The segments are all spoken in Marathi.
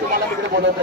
तुम्हाला तिकडे बोलवतो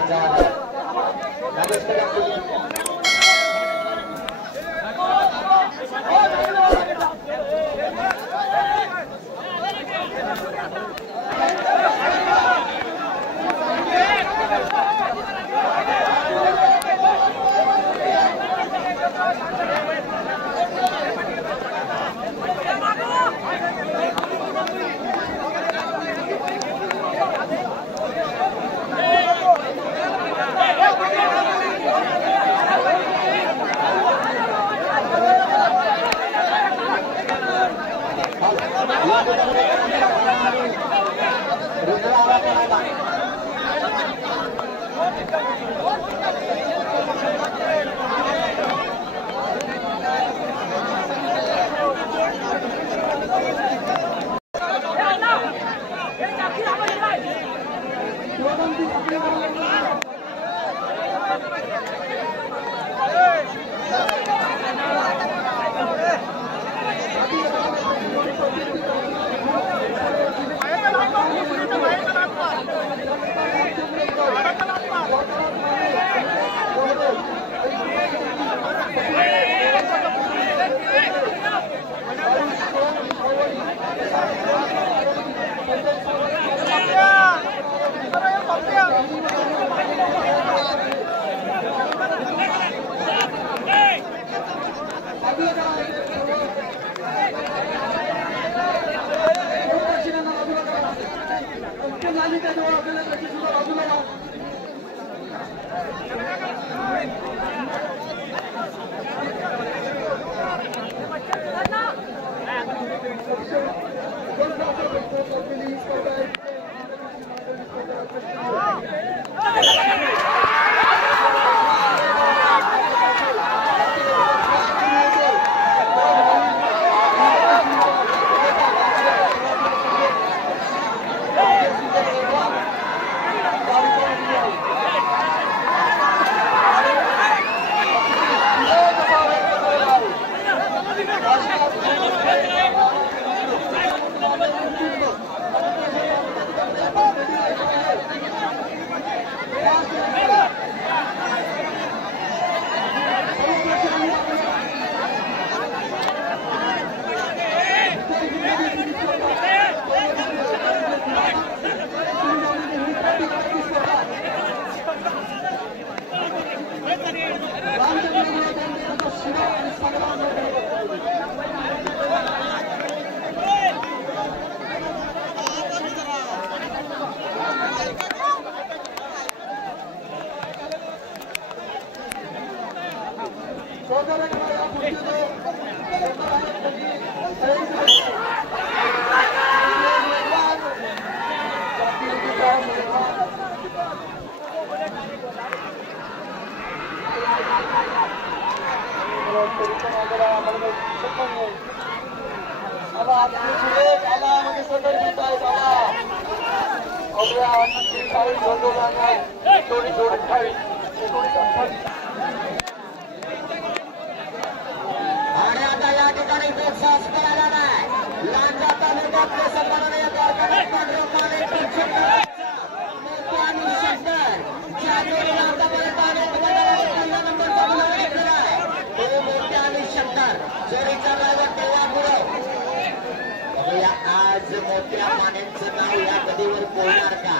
आज मोठ्या पाण्याचं नाव या नदीवर पोहणार का?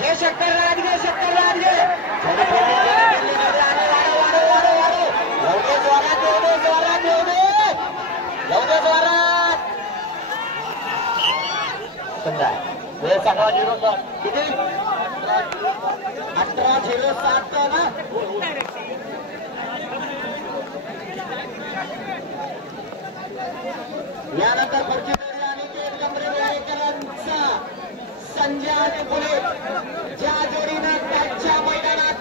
हे शंकर राज घे, शंकर राज घे. जोरात 18-07 किती 18-07 ना. यानंतर पुढची जोडी आणि एक नंबर वेळेकरांचा संजय आणि बुलेट ज्या जोडीनं त्यांच्या मैदानात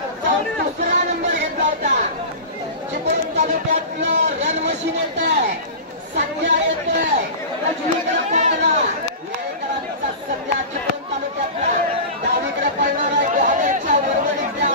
दुसरा नंबर घेतला होता. चिपळूण तालुक्यातलं रन मशीन येत आहे, संजय येत आहे, उजवीकडे पळणारा वेळेकरांचा संजय चिपळूण तालुक्यातला, डावीकडे पळणारा गुहागरच्या वरवडीतल्या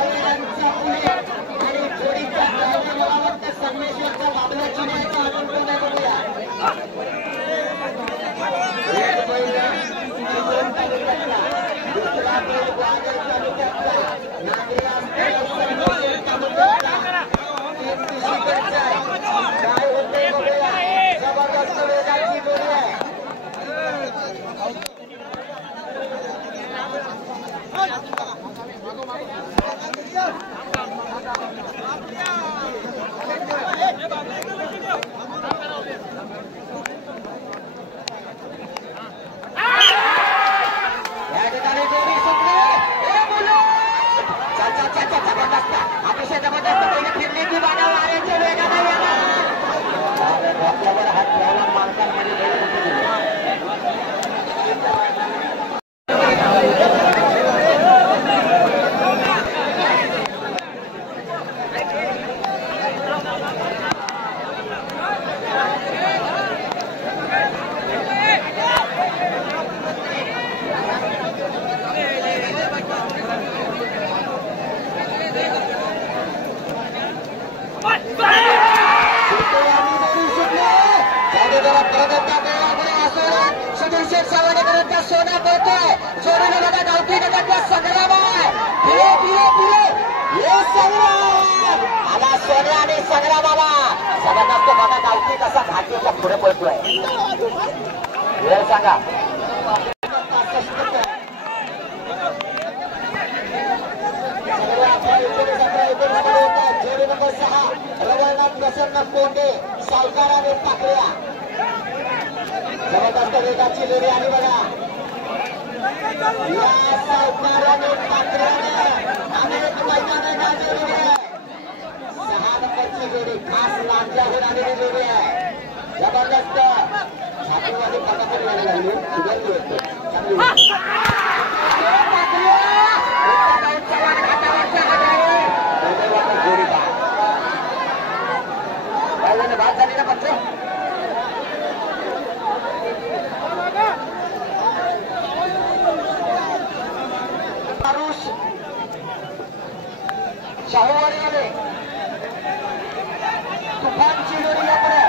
पुढे पळतोय वेळ सांगा जोडी नंबर 6 रवळनाथ प्रसन्न कोंडे सावकार आणि पाकळ्या जबरदस्त वेगाची जोडी आली बघा या सावकार आणि पाकळ्याने अनेक मैदाने गाजवली आहे 6 नंबरची जोडी खास लांबल्याहून आलेली जोडी आहे जबरदस्त छातीवाली पटापट लागली लागली सुधारली होते चांगली जोडी भात झाली ना पत्र शाहूवाडी आले तुफानची जोडी याकडे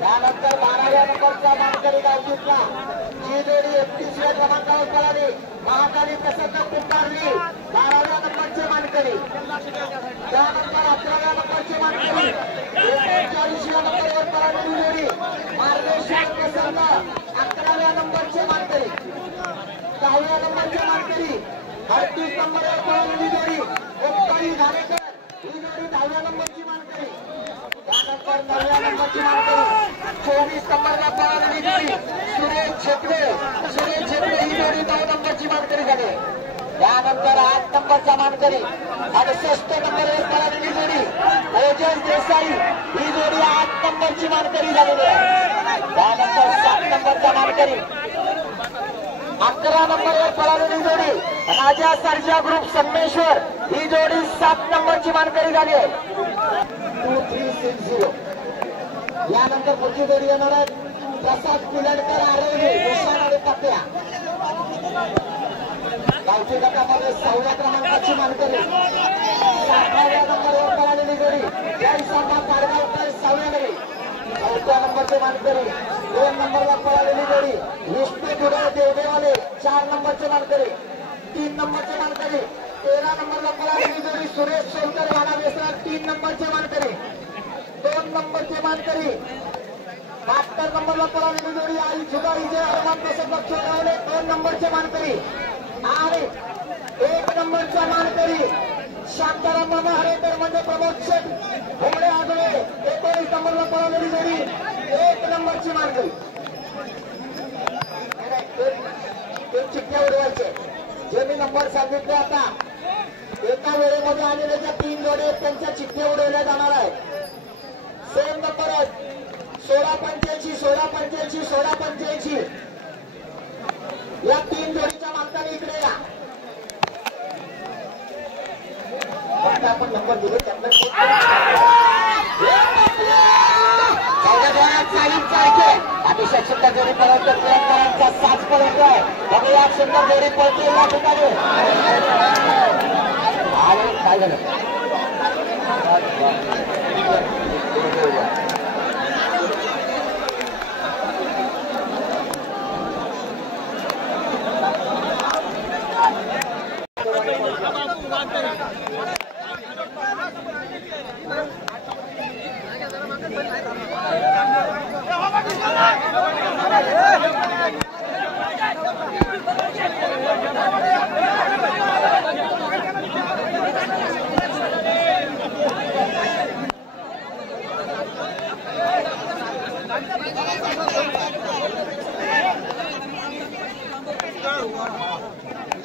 त्यानंतर 12व्या नंबरचा मानकरी गावजीतला ही जोडी 31व्या क्रमांकावर पळाली महाकाली प्रसन्न कुंभारली 12व्या नंबरचे मानकरी त्यानंतर 11व्या नंबरचे मानकरी 39व्या नंबरवर पळालेली जोडी मार्गेश्वर प्रसन्न 11व्या नंबरचे मानकरी 10व्या नंबरचे मानकरी 38 नंबरवर पळालेली जोडी ओंकारी घाणेकर ही जोडी 10व्या नंबरची मानकरी त्यानंतर 9व्या नंबरची मानकरी 24 नंबरला पळालेली जोडी सुरेश छेत्रे ही जोडी 9 नंबरची मानकरी झाली त्यानंतर 8 नंबरचा मानकरी 68 नंबरवर पळालेली जोडी ओजस देसाई ही जोडी 8 नंबरची मानकरी झालेली आहे त्यानंतर 7 नंबरचा मानकरी 11 नंबरवर पळालेली जोडी राजा सर्जा ग्रुप संगमेश्वर ही जोडी 7 नंबरची मानकरी झाली आहे 2360 यानंतर पुढची जोडी येणार आहे प्रसाद कुलडकर आरवली विशाल आणि पत्या गावठी गटामध्ये 6व्या क्रमांकाची मानकरी 7व्या नंबरवर पळालेली जोडी जयसाबा पाडगावकर 6व्या नंबरी 4थ्या नंबरचे मानकरी 2 नंबरला पळालेली जोडी विष्णू धुळे देवदेवाले 4 नंबरचे मानकरी 3 नंबरचे मानकरी 13 नंबरला पळालेली जोडी सुरेश शंकर वाडा बेसरा 3 नंबरचे मानकरी 2 नंबरचे मानकरी 72 नंबरला पळालेली जोडी आई जुगारीचे हनुमान प्रसाद बक्षावले 2 नंबरचे मानकरी आणि 1 नंबरचा मानकरी शांताराम मामा हरेकर म्हणजे प्रमोद शेठ घोडे आगळे 19 नंबरला पळालेली जोडी 1 नंबरची मानकरी चिठ्ठ्या उडवायचे जे मी नंबर सांगितले आता एका वेळेमध्ये आलेल्या ज्या 3 जोडी आहेत त्यांच्या चिठ्ठ्या उडवल्या जाणार आहेत सेम नंबर आहेत 1685 1685 1685 या 3 जोडीच्या मालकाने इकडे या आपण नंबर दिले त्यांना अतिशय सुंदर जोडी पळवतो पुरंदरांचा साज पळवतोय बघूया सुंदर जोडी पळतोय या ठिकाणी आणि काय झालं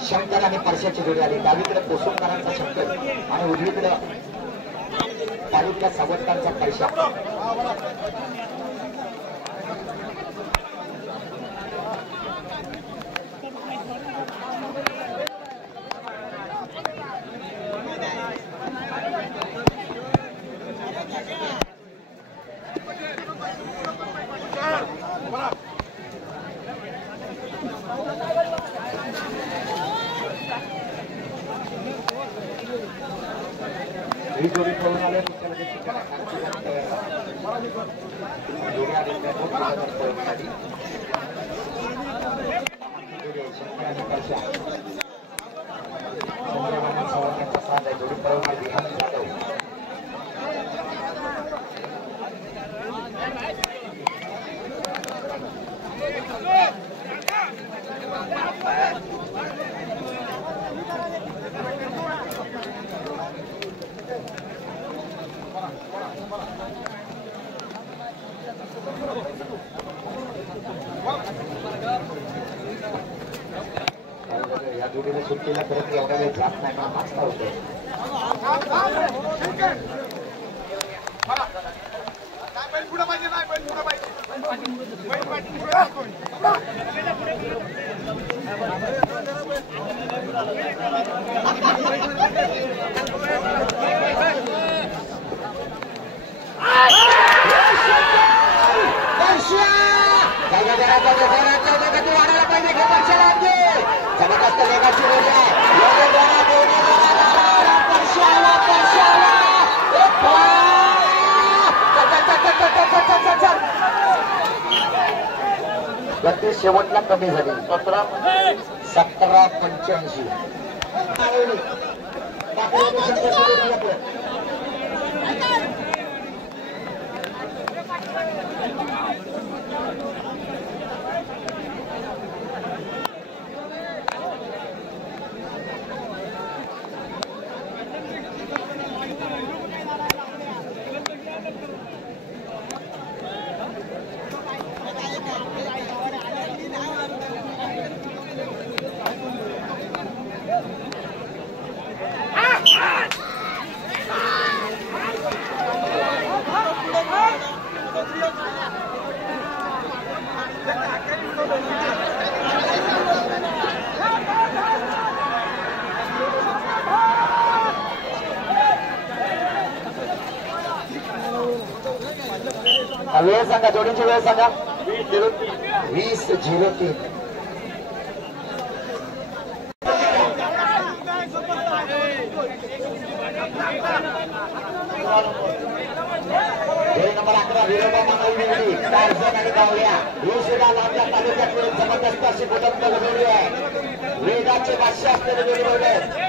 शंकर आणि परशाची जोडी आली डावीकडे पोसुमकरांचा शंकर आणि उजवीकडे तालुक्यात सावंतांचा परशा ही जोडी पळून आले जोडी पळवणार या जोडीला सुट्टीला परत एवढा वेळ जात नाही पण मागता होतो वाढायला पाहिजे जबरदस्त वेगाची जोडी आहे गती शेवटला कमी झाली 17-85 वेळ सांगा जोडीची वेळ सांगा 20:03 नंबर 11 विरोबा मानवली टार्झन आणि गावल्या ही सुद्धा लांबच्या तालुक्यात जबरदस्त अशी गोदंबल जोडी आहे वेगाचे भाष्य असलेली जोडी बघत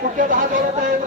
कुठे 10 जोडत आहेत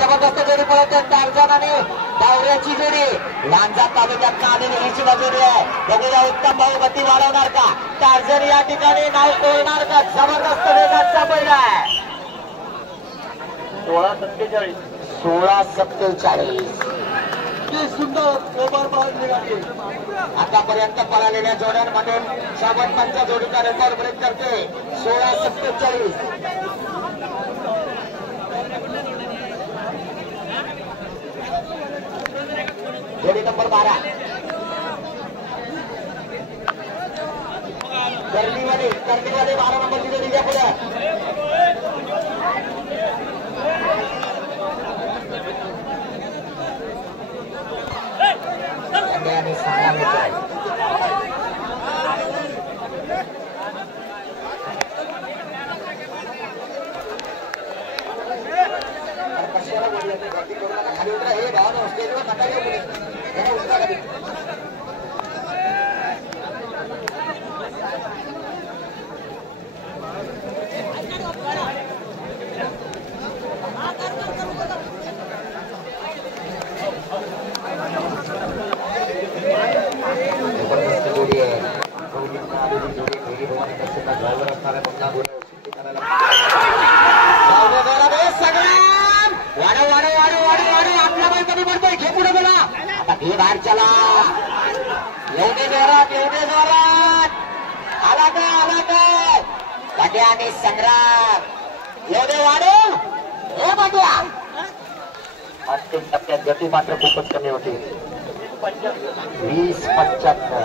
जबरदस्त जोडी पळवते टार्झन आणि डावऱ्याची जोडी लांजा तालुक्यात आलेली ही सुद्धा जोडी आहे. बघूया उत्तम भाऊ गती वाढवणार का टार्झन या ठिकाणी नाव कोरणार का. जबरदस्त वेगाचा बैल आहे. 16:47 सुंदर ओव्हर बॉल निघाली. आतापर्यंत पळालेल्या जोड्यांमध्ये सावंतांच्या जोडीचा रेकॉर्ड ब्रेक करते. 16:47 जोडी नंबर 12 कर्लीवाले 12 नंबरची जोडी घ्या पुढे. आणि खाली उतरा. हे भावानं स्टेजवर नका येऊ पुढे. उतरा खाली. हे बाहेर चला. एवढे जोरात आला काय पाट्या आणि संग्राम एवढे वाढव. हे पाट्या अंतिम टप्प्यात गती मात्र खूपच कमी होती. 20:75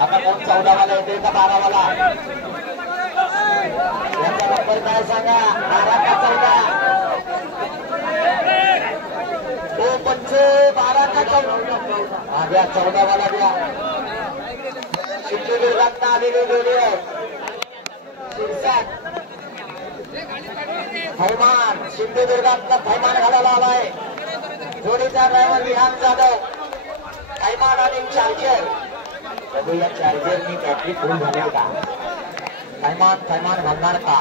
आता कोण 14 वाला येते का 12 वाला याचा नंबर काय सांगा. 12 का 14 तो 12 का 14 द्या. 14 वाला द्या. सिंधुदुर्गात आलेली जोडी आहे. शिरसाट थैमान सिंधुदुर्गातला थैमान घालायला आलाय. जोडीचा ड्रायव्हर विहान जाधव. थैमान आणि चार्जर. बघूया चार्जरनी बॅटरी फुल झाली का. थैमान घालणार का.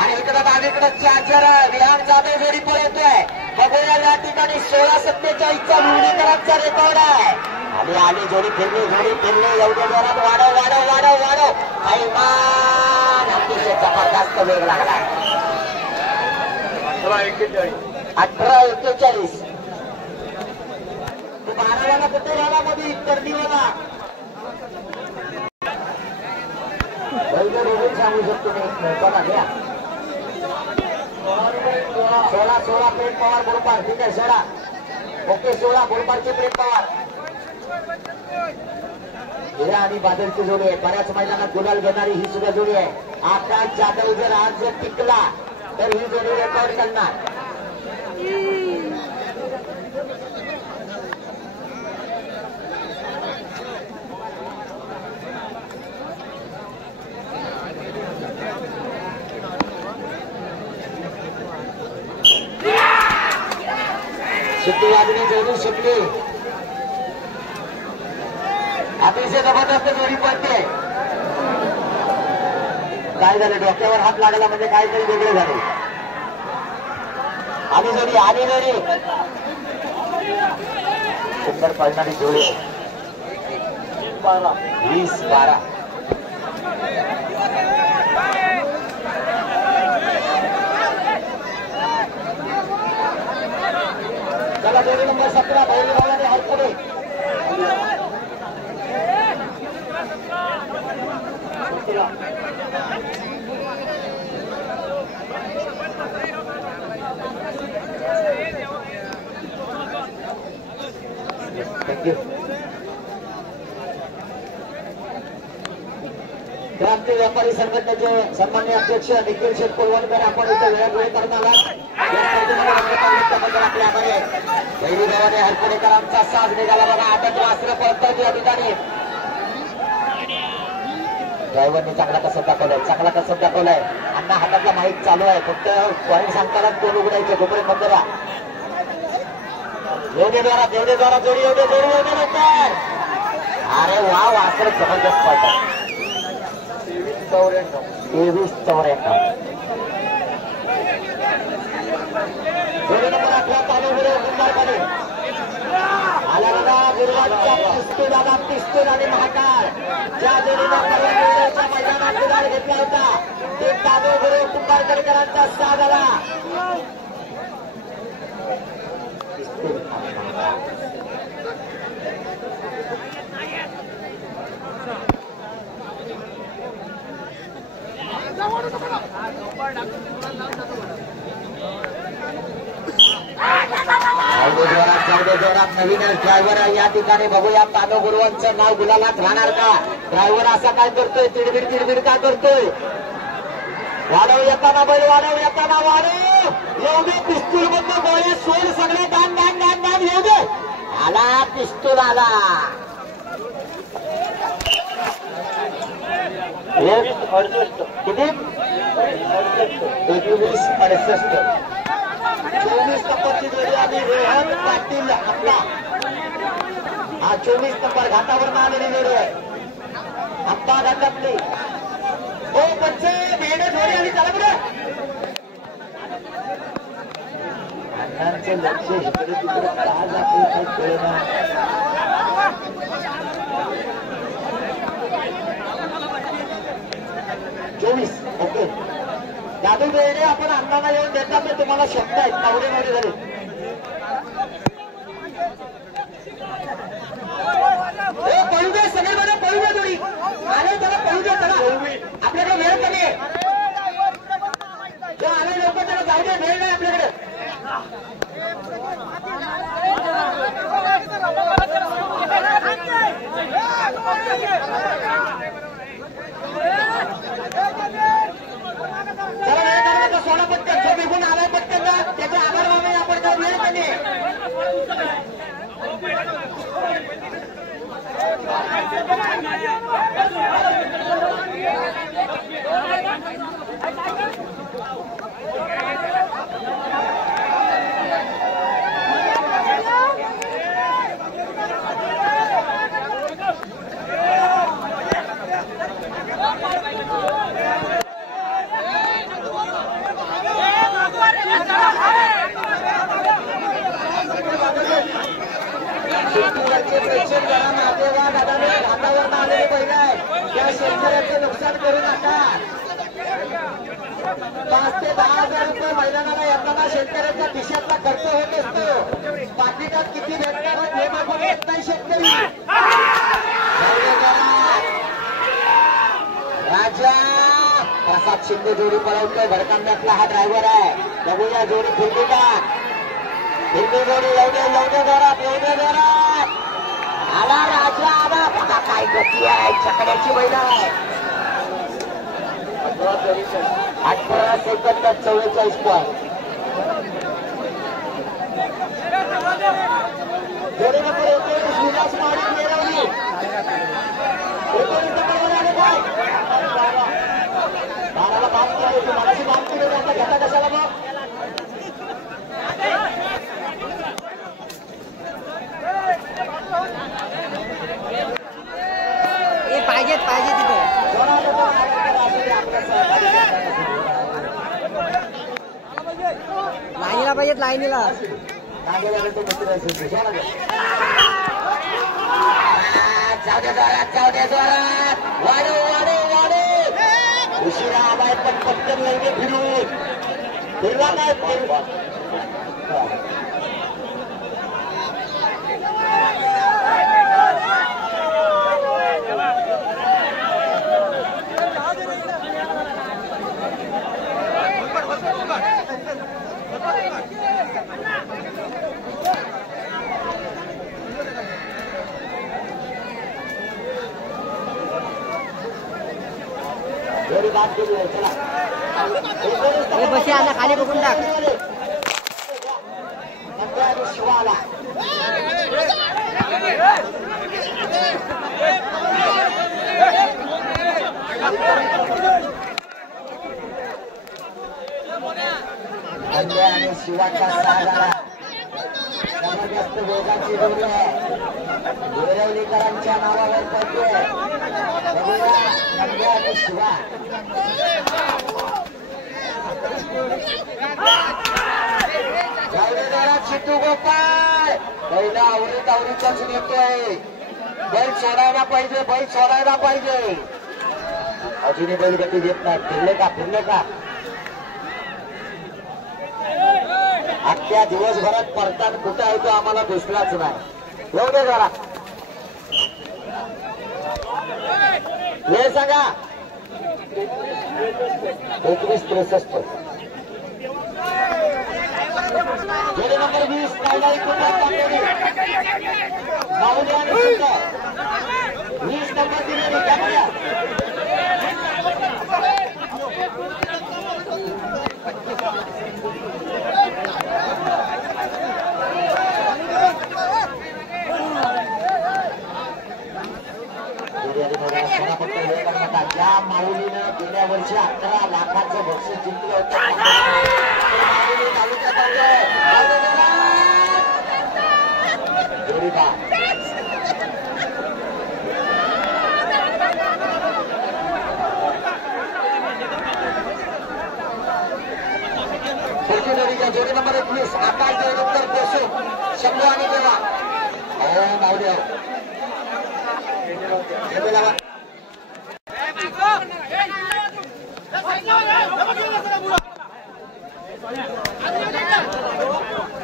आणि इकडं डावीकडे चार्जर विहान जाधव जोडी पळवतोय. बघूया या ठिकाणी 16:47 मुरलीकरांचा रेकॉर्ड आहे. आली जोडी फिरली एवढे जोरात वाढव. थैमान अतिशय जबरदस्त वेग लागला. 18:41 12 वाला कुठे राहिला मध्ये कर्दीवाला सांगू शकतो मी. बघा घ्या 16 प्रेम पवार बोलपार. ठीक आहे 16 ओके 16 बोलपारची प्रेम पवार. हिरा आणि बादलची जोडी आहे. बऱ्याच मैदानात गुलाल घेणारी ही सुद्धा जोडी आहे. आकाश जाधव जर आज टिकला तर ही जोडी रेकॉर्ड करणार. शिट्टी वाजणी जोडून शिकली. अतिशय जबरदस्त जोडी पडते. काय झालं डोक्यावर हात लागला म्हणजे काहीतरी वेगळे झाले. आली जोडी सुंदर पळणारी जोडी 20-12 चला जोडी नंबर 17 भैरी भावाने हात पुढे. क्रांती व्यापारी संघटनेचे सन्माननीय अध्यक्ष निखिल शेठ कोलवणकर आपण इथे वेळोवेळी करून आला आपल्या पहिली गावाने हरकुडेकरांचा साज निघाला बघा. आता वास्त्र पळतात या ठिकाणी ड्रायव्हरने चांगला कसं दाखवलाय अण्णा हातातला माईक चालू आहे. फक्त पॉईंट सांगताना दोन उघडायचे गोपरे बंद करा. एवढे द्वारा जोडी लवकर. अरे वा वास्त्र जबरदस्त पळतात. 23-94 जोडी नंबर 18 चालू गुरुवारकडे आला बघा. गुरुवारचा पिस्तूल आणि महाकाळ ज्या जोडीनं पर्यटनाच्या मैदानात पुढार घेतला होता ते तांदूळ गुरु कुंभारकरांचा साथ आला. जोरात नवीन ड्रायव्हर या ठिकाणी बघूया. तांदूळ गुरुवांचं नाव गुलालात राहणार का? ड्रायव्हर असा काय करतोय? चिडबिड का करतोय? वाढव येताना बैल वाढव येऊ दे. पिस्तूल मधून गोळे सोड सगळे दान येऊ दे. आला पिस्तूल आला. 168 किती 21-68 24 नंबरची जोडी आणि रोहन पाटील आपला हा 24 नंबर घाटावर आलेली जोडी आहे. आप्पा घाटातली हो पंचे मेढे जोडी आली. चला पुढे अण्णांचं लक्ष इकडे तिकडे का जाते काही कळेना. ओके जादू वेळे आपण अण्णांना येऊन देतात तर तुम्हाला शब्द आहेत. कावडे झाले. पळू दे सगळीकडे पळू दे. जोडी आले त्याला पळू दे. चला आपल्याकडे वेळ कमी आहे. जो आले लोक त्याला जाऊ दे. वेळ नाही आपल्याकडे. चला वेळ करायचा सोडा पटकन. जो निघून आलाय पटकन ना त्याचा आभार मानूया आपण. त्या वेळ कमी घाटावर आलेले पहिला आहे. या शेतकऱ्याचं नुकसान करू नका. 5 ते 10,000 रुपये मैदानाला येताना शेतकऱ्याच्या खिशातला खर्च होत असतो. पाकिटात किती भेटणार हे मागून येत नाही शेतकरी. राजा प्रसाद शिंदे जोडी पळवतो. भडकांड्यातला हा ड्रायव्हर आहे. बघूया जोडी फुलते का? हिंदी जोडी येऊ दे जोरात. आला राजा आला. बघा काय गती आहे. छकड्याची बैल आहे. 18 सेकंद 44 पॉईंट. जोडी नंबर 19 विलास माडी मिळवली. 19 नंबरवर आले काय? 12ला बात केली. मगाशी बात केली आता घेता कशाला मग? पाहिजे तिथे लाईनीला पाहिजेत. लाईनीला जाऊ दे जोरात. वाढव. उशिरा आलाय पण पटकन लाईने फिरला नाही. जोडी बाद केली आहे. चला हे बशी आला खाली बघून टाक. नंद्या आणि शिवाला नंद्या आणि शिवाचा साधा जबरदस्त वेगाची जोडी आहे. गिरवलीकरांच्या नावावर पडते नंद्या आणि शिवा. चित्तू गोपाळ पहिला आवडीचाच नेतोय. बैल सोडायला पाहिजे, बैल सोडायला पाहिजे. अजूनही बैल गती घेत नाही. फिरले का अख्ख्या दिवसभरात परतान कुठं आहे तो आम्हाला दिसलाच नाही. येऊ दे जरा वेळ सांगा. 21-63 जोडी नंबर 20 माऊली आणि 20 नंबर दिलेली त्यामुळे ज्या माऊलीनं गेल्या वर्षी 11 लाखाचं बक्षीस जिंकलं होतं माऊली तालुक्यात जोडी नंबर 21 आकाश देवकर देशमुख शंभू आणि देवा. हो माऊली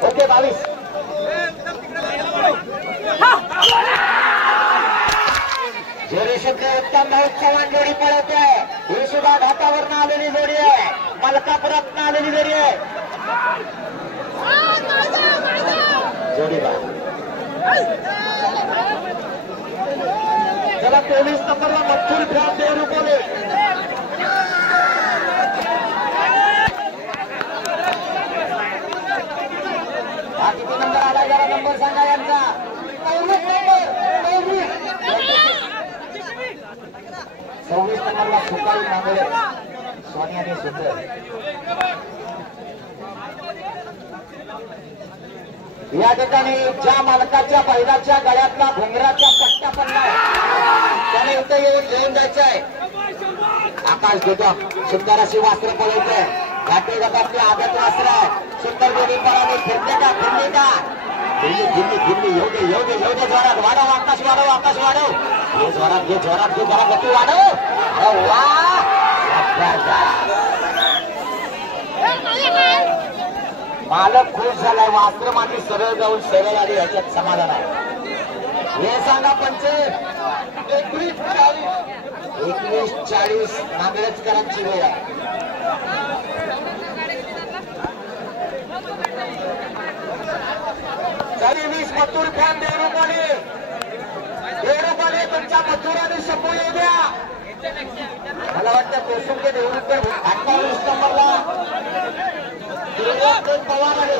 ओके 22 जोडी शुद्ध उत्तम भाऊ चव्हाण जोडी पळवते आहे. ही सुद्धा घाटावरनं आलेली जोडी आहे. मलकापुरातनं आलेली जोडी आहे. जोडी चला 23 नंबरला मथुर फ्रॉम देवरुखोले. हा किती नंबर आला जरा नंबर सांगा यांचा. 26 नंबरला सुकाळी मांगोळे सोनियाने सुंदर. या ठिकाणी ज्या मालकाच्या बैलाच्या गळ्यातला घुंगराचा पट्टा पडलाय त्याने इथे येऊन घेऊन जायचं आहे. आकाश देतो सुंदर अशी वास्त्र पळवतोय. घाटे गटातली आदत वास्त्र आहे. सुंदर जोडी पळाली. फिरले का येऊ दे जोरात वाढव. आकाश वाढव हे जोरात घे जरा गती वाढव. मालक खुश झालाय. वास्त्र माती सरळ जाऊन सरळ आली याच्यात समाधान आहे. हे सांगा पंचे 21-40 नांदेडकरांची वेळ आहे. तरी 20 मथुर फॅन देवरुखोले तुमच्या मथुर आणि शंभू येऊ द्या. मला वाटतं पेशंट देवरुखकर 28 नंबरला पवार आले.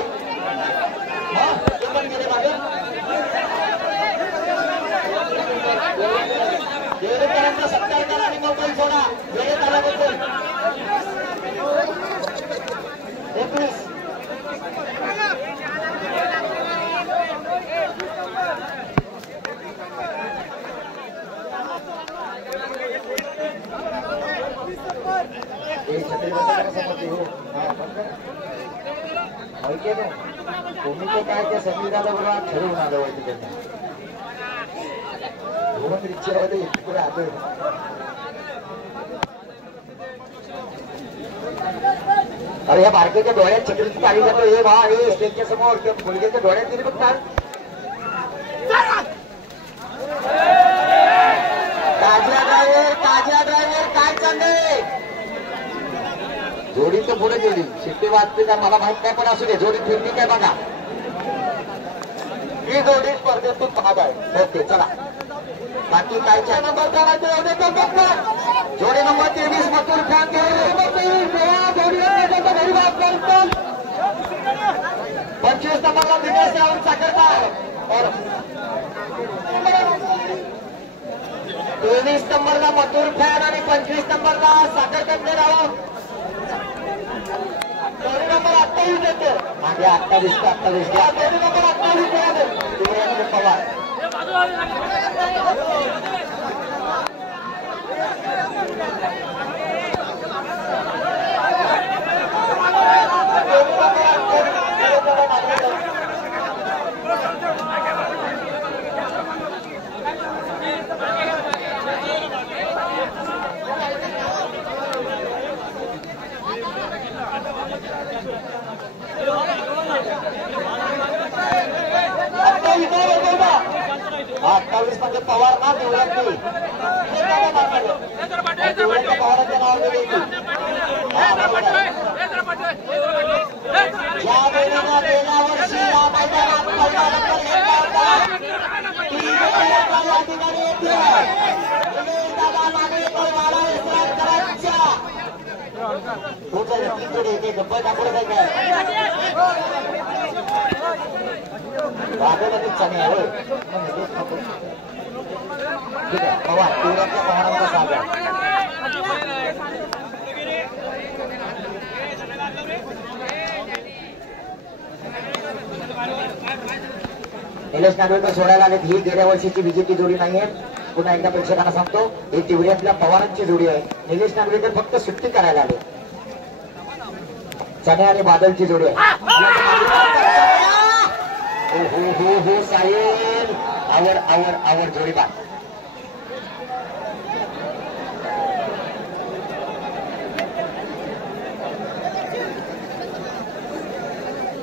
पण गेले मागे देवरुखकरांचा सत्कार करा आणि मोबाईल सोडा. वेळेत आल्याबद्दल 21 तुम्ही तो काय त्या संविधानाला बरोबर ठरवून आलं होतं त्यांना धोरण रिक्षामध्ये पुढे आलं. अरे या बारकेच्या डोळ्यात छत्रीची पाणी जातो. हे भा हे स्टेजच्या समोर त्या मुलग्याच्या डोळ्यात गेली बघ काय ताज्या ड्रायव्हर काय चाललंय. जोडी तर पुढे गेली. शिट्टी वाजते का मला माहित नाही पण असू दे. जोडी फिरली काय बघा. ही जोडी स्पर्धेतून भाग आहे. ओके चला बाकी काय नंबर करायचं जोडी नंबर 23 मथुर 23 राऊंडचा करता और 23 नंबरला मथुर फॅन आणि 25 नंबरला साखरकंदे राऊंड. जोडी नंबर 28 येते मागे 28 घ्या. जोडी नंबर 28 पवार. म्हणजे पवार ना देवळातली पवारांच्या नावाने ज्या वेळेला गेल्या वर्षी या मैदानात पहिला नंबर घेतला होता ठिकाणी येते दादा मागे वाडा इसरांकरांच्या तीन जोडी येते गप्पा दाखवलं काय काय बागेमध्ये चणे आहे ठीक आहे पवार पिवळ्याच्या पवारांचा साजा निलेश नागवेकर सोडायला आलेत. ही गेल्या वर्षीची विजेती जोडी नाहीये. पुन्हा एकदा प्रेक्षकांना सांगतो ही तिवऱ्यातल्या पवारांची जोडी आहे. निलेश नागवेकर फक्त सुट्टी करायला आले. चणे आणि बादलची जोडी आहे. हो साहेब आवड जोडी बा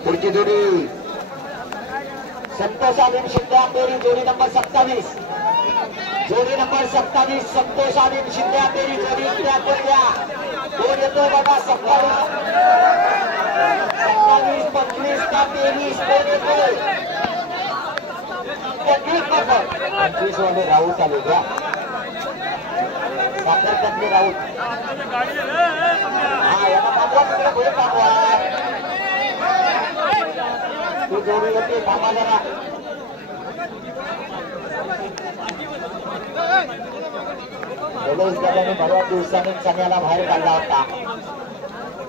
पुढची जोडी संतोष आदिम शिंदे आंबेरी जोडी नंबर 27 संतोष आदिम शिंदे आंबेरी जोडी त्या दोन येतो बघा 27 25 का 23 कोण येतो 25 वाले राऊत आले घ्या साखरकंदे राऊत हा याला थांबवा तिकडे थांबवा तू जोडी येते थांबा जरा दादाने बऱ्याच दिवसांनी चण्याला बाहेर काढला होता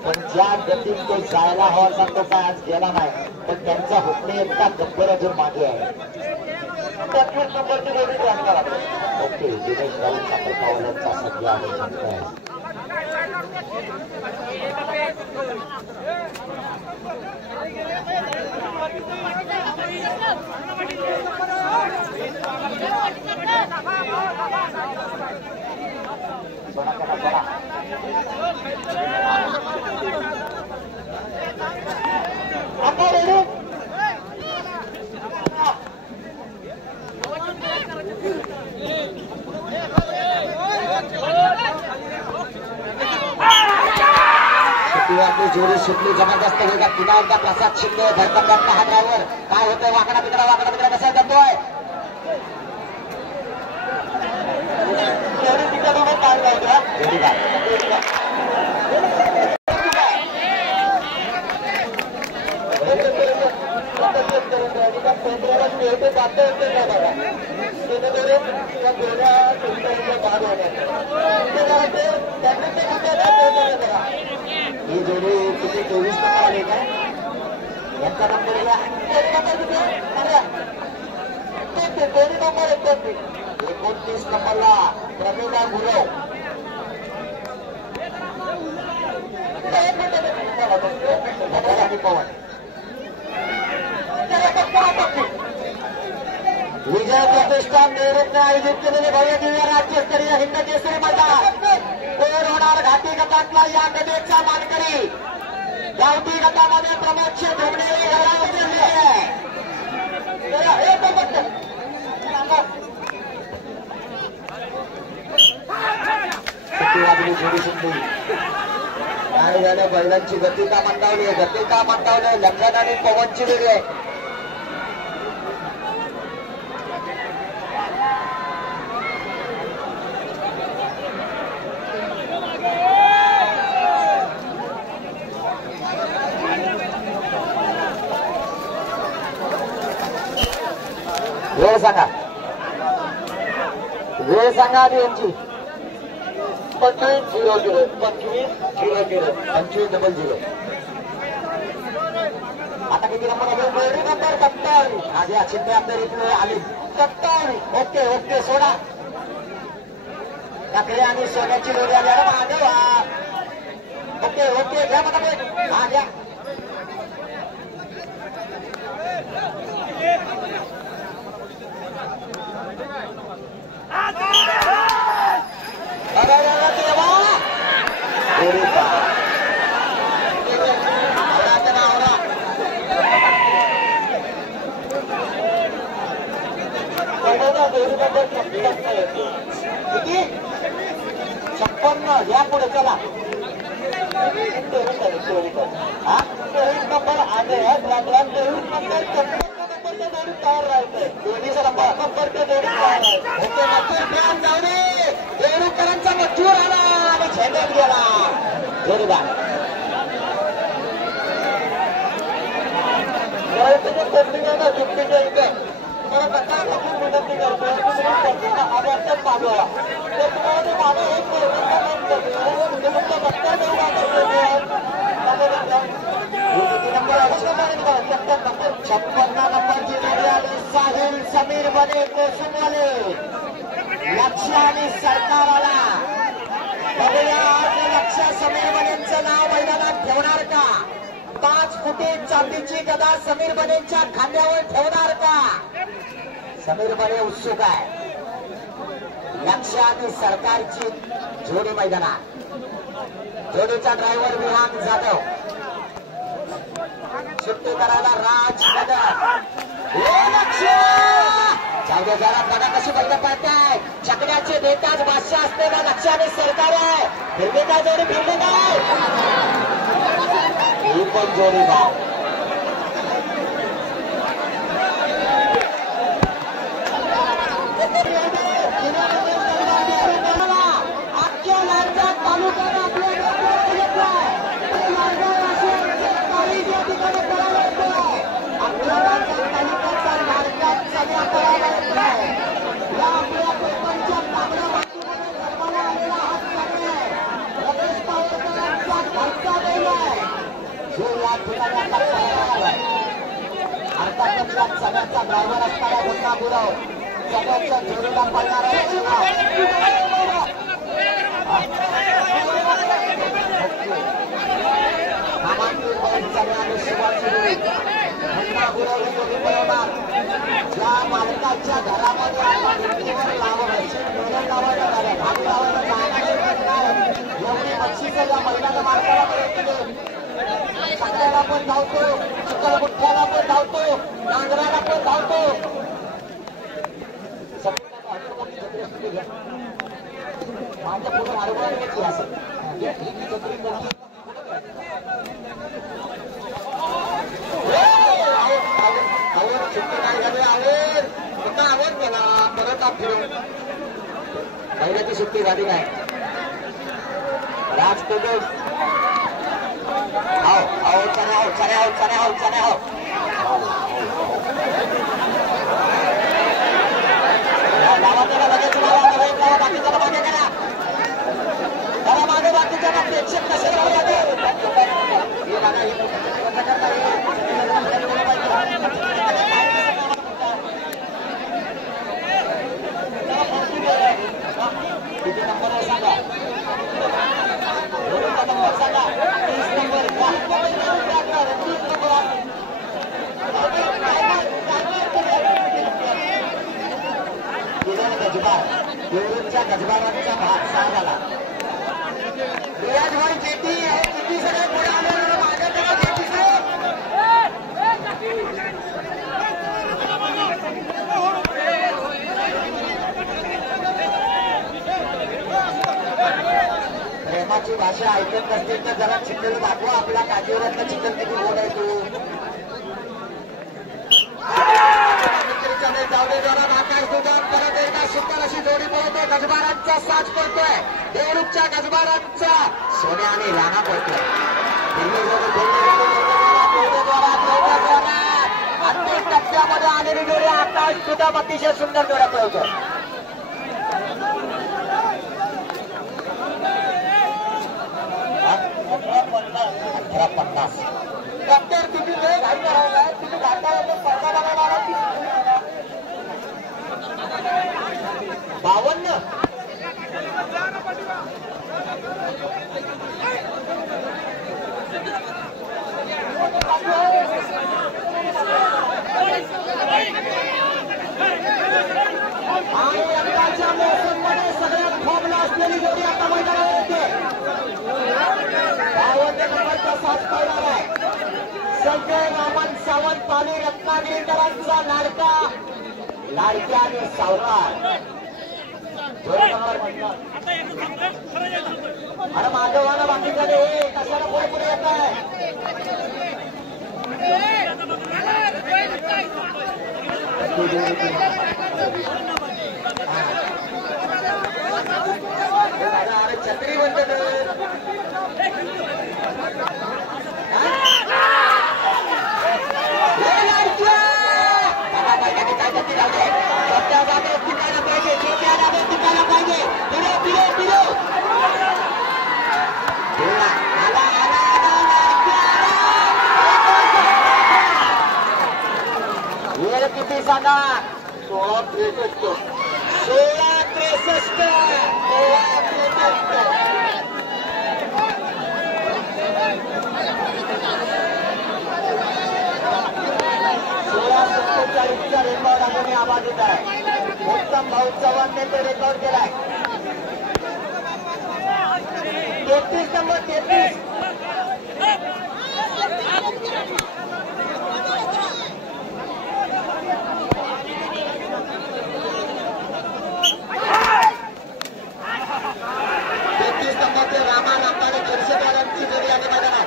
पण ज्या गतीत तो जायला हवा सांगतो काय आज गेला नाही पण त्यांचा हुकणे एकटा गब्बर अजून मागे आहे. 25 नंबरची जोडी ओके दिनेश राऊत साखरपावलांचा सध्या आपली जोडी सुटली जबरदस्त होईल. पुन्हा एकदा प्रसाद शिंदे भरकम हातावर काय होतंय वाकडा मित्रा कसा करतोय ही जोडी किती 24 नंबर आली का यांचा नंबर जोडी नंबर 29 नंबरला प्रमिला गुरव पवन विजय प्रतिष्ठान नेहरूने आयोजित केलेले भव्य दिव्य राज्यस्तरीय हिंद केसरी मैदान कोण होणार घाटी गटातला या गदेचा मानकरी गावठी गटामध्ये प्रमोद धोबणे जोडी सुटली काय झालं बैलांची गती का मंदावली लखन आणि पवनची वेगळी आहे. वेळ सांगा आधी यांची 25-00 25-00 25-00. आता किती नंबर आहे? नंबर 27. आज या चिंता आपल्या इथे आली 27. ओके ओके सोडा. टाकले आणि सोन्याची जोडी आली. अरे मागे वा. ओके ओके घ्या मला हा घ्या. किती 56 या पुढे चला. हा नंबर आले तयार राहायचंय. दोन्हीचा नंबर ते जोडी तयार आहे. ओके मजूर जाऊ दे. देवरूकरांचा मजूर आला आणि झेंड्यात गेला जोडीदार. चुकीच्या इथे मला कसा विनंती करतो आवडतात मागवा ते तुम्हाला मागे होत नंबर 56 नंबरची जोडी आली. साहिल समीर बने कोसुमवाले लक्ष आणि सरकारवाला. बघूया आज लक्ष समीर बनेंचं नाव मैदानात ठेवणार का? 5 फुटी चांदीची गदा समीर बनेंच्या खांद्यावर ठेवणार का? समीर बने उत्सुक आहे. लक्ष आणि सरकारची जोडी मैदानात. जोडीचा ड्रायव्हर विहान जाधव. सुट्टी करायला राज कदम. जाऊ दे जरा बघा कशी बैल पाहताय. छकड्याचे नेताच बादशाह असलेला लक्ष आणि सरकार आहे. फिरते काय जोडी फिरते काय ही पण जोडी बा. अख्ख्या लाडच्या तालुक्याने आपल्या सगळ्यांचा ड्रायव्हर असताना गुन्हा गुरव सगळ्यांच्या जोडीला पडणार ज्या मालकाच्या घरामध्ये एवढी मच्छीचं या महिन्याला मालकाला सगळ्याला पण धावतो. चिखलगुठ्ठ्याला पण धावतो. नांगराला पण धावतो. माझ्या पुढे अडवण्याची असेल आवड गेला परत फिरून पहिल्याची सुट्टी झाली नाही. राजकोट बाकीच्या मागे करा. जरा मागे बाकीच्या प्रेक्षक कसे किती नंबर आहे सांगा. नंबर सांगा. 30 नंबर गजबार. देवरूच्या गजबारांचा भाग 6 झाला. रियाजवर जेटी आहे. किती सगळे पुढे आले मागे त्याला जेटी प्रेमाची भाषा ऐकत नसतील तर जरा चिखल दाखवा. आपल्या काठीवर चिखल किती गोड आहे तू. परत एकदा सुंदर अशी जोडी पळतोय. गजबारांचा साज पळतोय. देवरूच्या गजबारांचा सोन्या आणि राणा पळतोय. अंतिम टप्प्यामध्ये आलेली जोडी आकाश सुद्धा अतिशय सुंदर जोड्या पळतोय. आणि यंदाच्या मोसममध्ये सगळ्यात फॉर्मला असलेली जोडी आता मैदानावर येते. 52 नंबरचा साथ पडणार आहे. संजय वामन सावंत पाणी रत्नागिरीकरांचा लाडक्या आणि सावकार. अरे माधवानं बाकी झाले कशाला पुढे पुढे येत आहे. अरे छत्री म्हणते किती सांगा 16-63 16-47चा रेकॉर्ड अजूनही आबाधित आहे. उत्तम भाऊ चव्हाणने तो रेकॉर्ड केलाय. 33 नंबर 33 नंबरचे रामा नाताने खर्शेकरांची जोडी आणि मैदानात.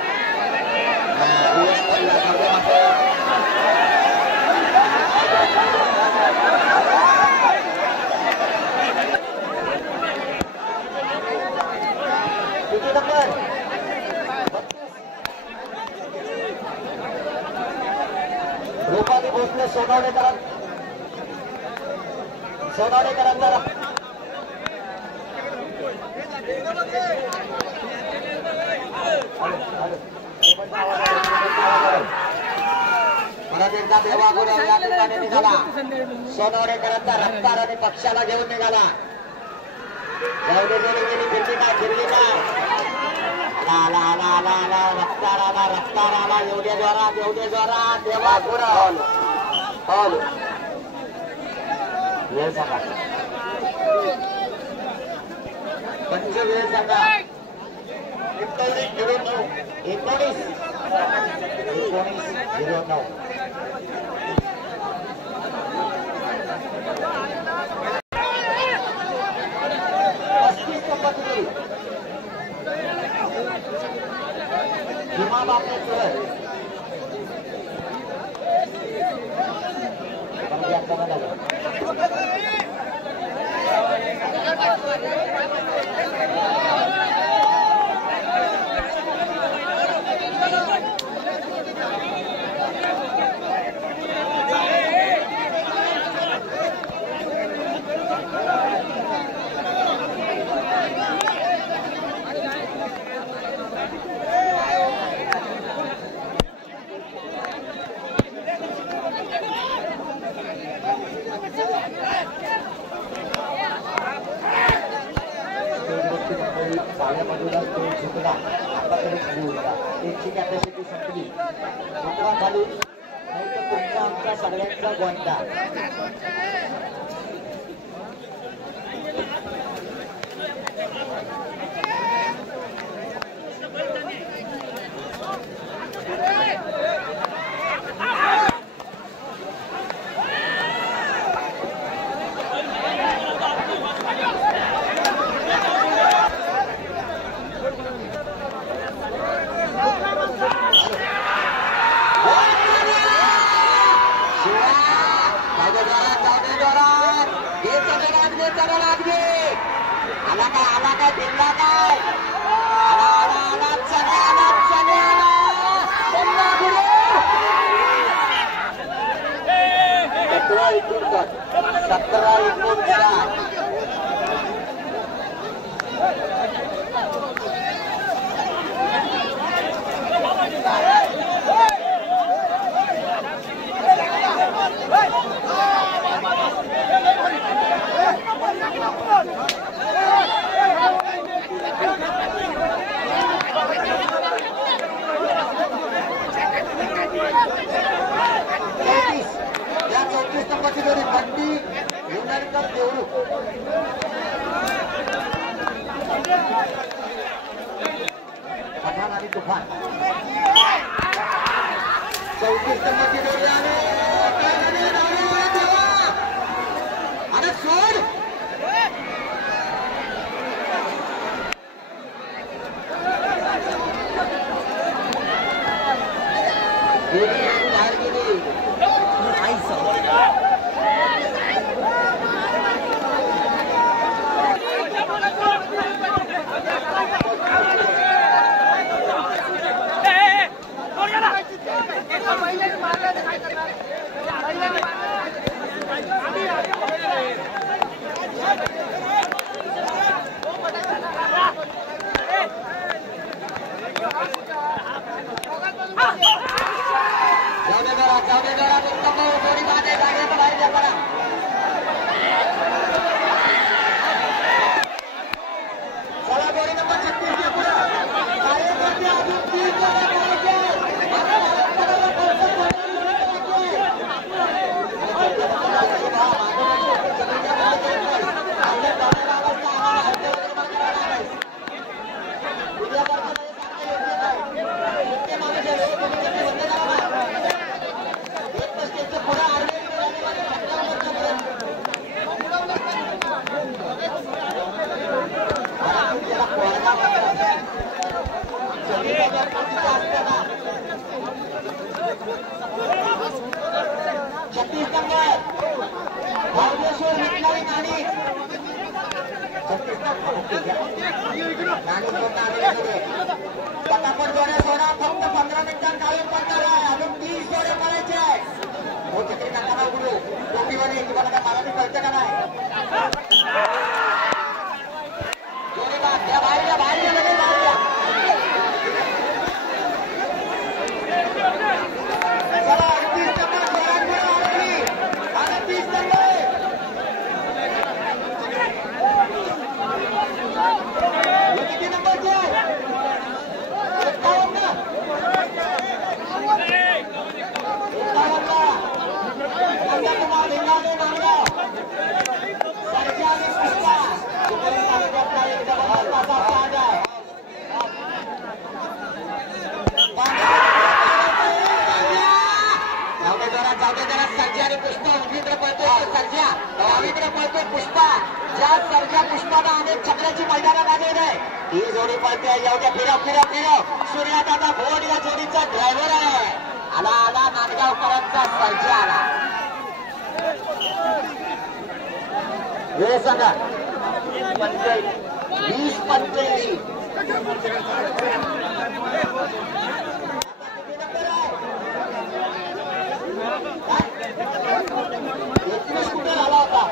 किती नंबर 32 रुपाली भोसले सोनावडेकरांचा परत एकदा देवागुण या ठिकाणी निघाला. सोनवडेकरांचा रफ्तार आणि पक्षाला घेऊन निघाला. जाऊदे गेली फिरली काय रफ्तार आला एवढे जोरात देवागुण हॉल वेळ सांगा. वेळ सांगा. 19-09 भीमा बापे सुरत कॅपॅसिटी संपली 15 खाली नाही तर तुमचा आमचा सगळ्यांचा गोंडा. आला काय बिल्ला काय आला चला 17-19 Hey! तुफान 34 नंबरची जोडी आहे आणि सोड बाहेर गेली पटापट जोड्या सोडा फक्त 15 मिनिटांत काढून पडणार आहे अजून 30 जोड्या करायचे आहे हो छत्री नका ना उघडू टोपीवाले तुम्हाला काय मराठी कळतं का नाही जोडी बाहेर द्या बाहेर द्या बाहेर द्या लगेच बाहेर द्या चला 38 नंबर आणि 30 नंबर किती नंबरचे पुष्पा ज्या सर्जा पुष्पाला अनेक छकड्याची मैदानात आलेली आहे ही जोडी पळते एवढ्या फिरव सूर्यादादा भोड या जोडीचा ड्रायव्हर आहे आला आला नांदगावकरांचा सर्जा आला वेळ सांगा 20-85 कुठे झाला होता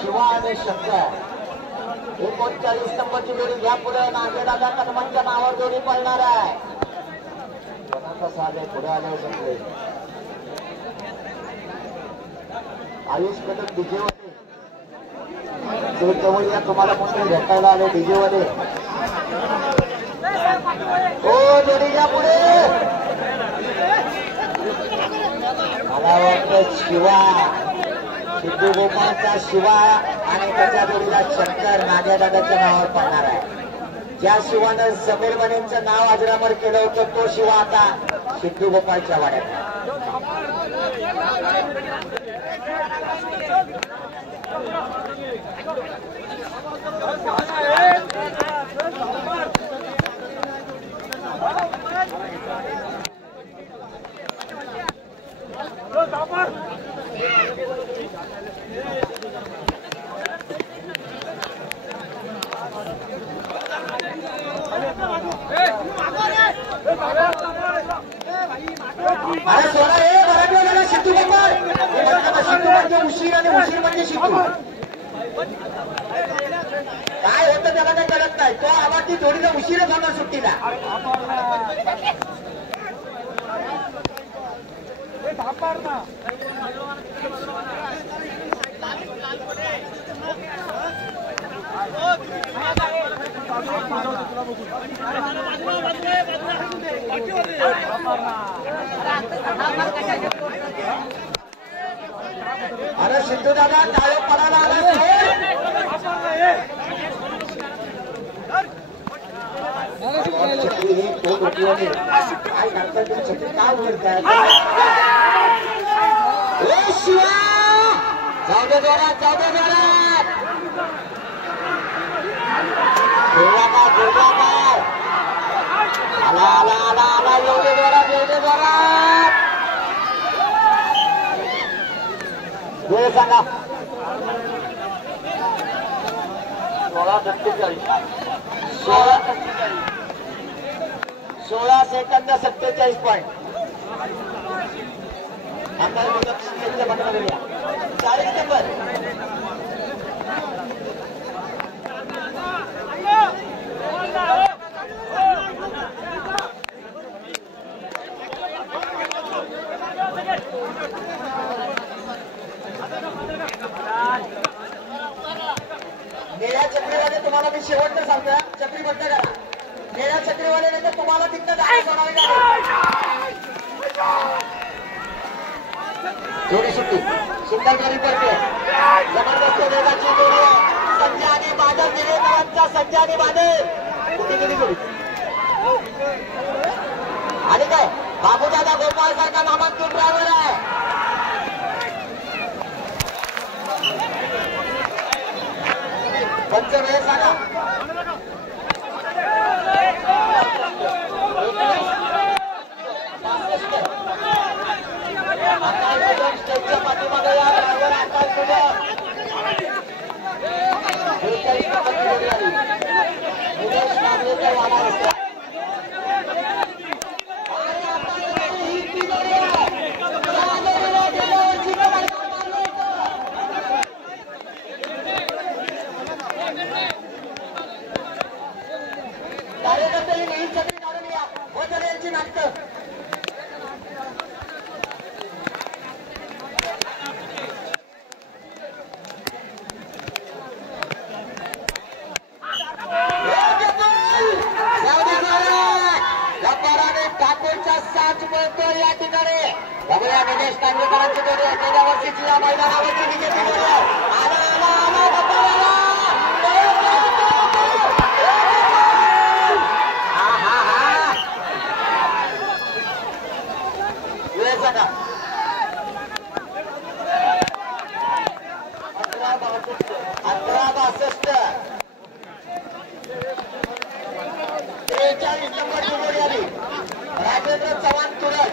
शिवा आणि शंकर 39 नंबरची जोडी यापुढे नागेदादा कदमांच्या नावावर जोडी पळणार आहे. कोणाचा साधे पुढे आले सगळे आयुष कदम डीजेवाले जवळ तुम्हाला कोणतरी भेटायला आले डीजेवाले. हो जोडीच्या पुढे मला वाटतं शिवा सिद्धू गोपाळचा शिवा आणि त्याच्या जोडीला शंकर नाग्या दादाच्या नावावर पडणार आहे. ज्या शिवानं समीर मनेंचं नाव अजरामर केलं होतं तो शिवा आता सिद्धू गोपाळच्या वाड्यात. अरे सोडा हे मराठवाड्याला सिद्धू गोपाळ सिद्धू म्हणजे उशीर आणि उशीर म्हणजे सिद्धू. काय होतं त्याला काही कळत नाही. तो आवाज ती थोडीसा उशीरच होणार सुट्टीला. अरे सिद्धू दादा टाळे पडायला आला. छत्री तो डोक्याने काय करतात ते छत्री काय उघडतात. शिवा जाऊ दे जोरात जाऊ दे जोरात. जोडला का जोडला काय आला आला आला आला येऊ दे जोरात येऊ दे जोरात. वेळ सांगा 16 सेकंद 47 पॉईंट. 40 नंबर निळ्या चक्रीवाले तुम्हाला मी शेवटचं सांगतो. चक्री बंद करा. निळ्या चक्रीवाले नाही तर तुम्हाला तिथं जोडी सुट्टी सुंदर गाडी पडते. जबरदस्त वेगाची जोडी संजय आणि बादल निळेकरांचा. संजय आणि बादल कुठे गेली जोडी आणि काय बाबूदादा गोपाळ सारखा नामांकित ड्रायव्हर आहे. पंच वेळ सांगा. स्टेजच्या पाठीमागे या ड्रायव्हर आकाश सुद्धा कार्यकर्ते ही छत्री काढून या वजन यांची नाटकं. ठाकूरच्या 7 मिळतो या ठिकाणी. बघूया निलेश नांदेकरांची जोडी आहे. गेल्या वर्षीची या मैदानावरची विजेती जोडी आहे. आला आला आला वेळ सांगा. 11-62 43 नंबरची जोडी आली. राजेंद्र चव्हाण तुरट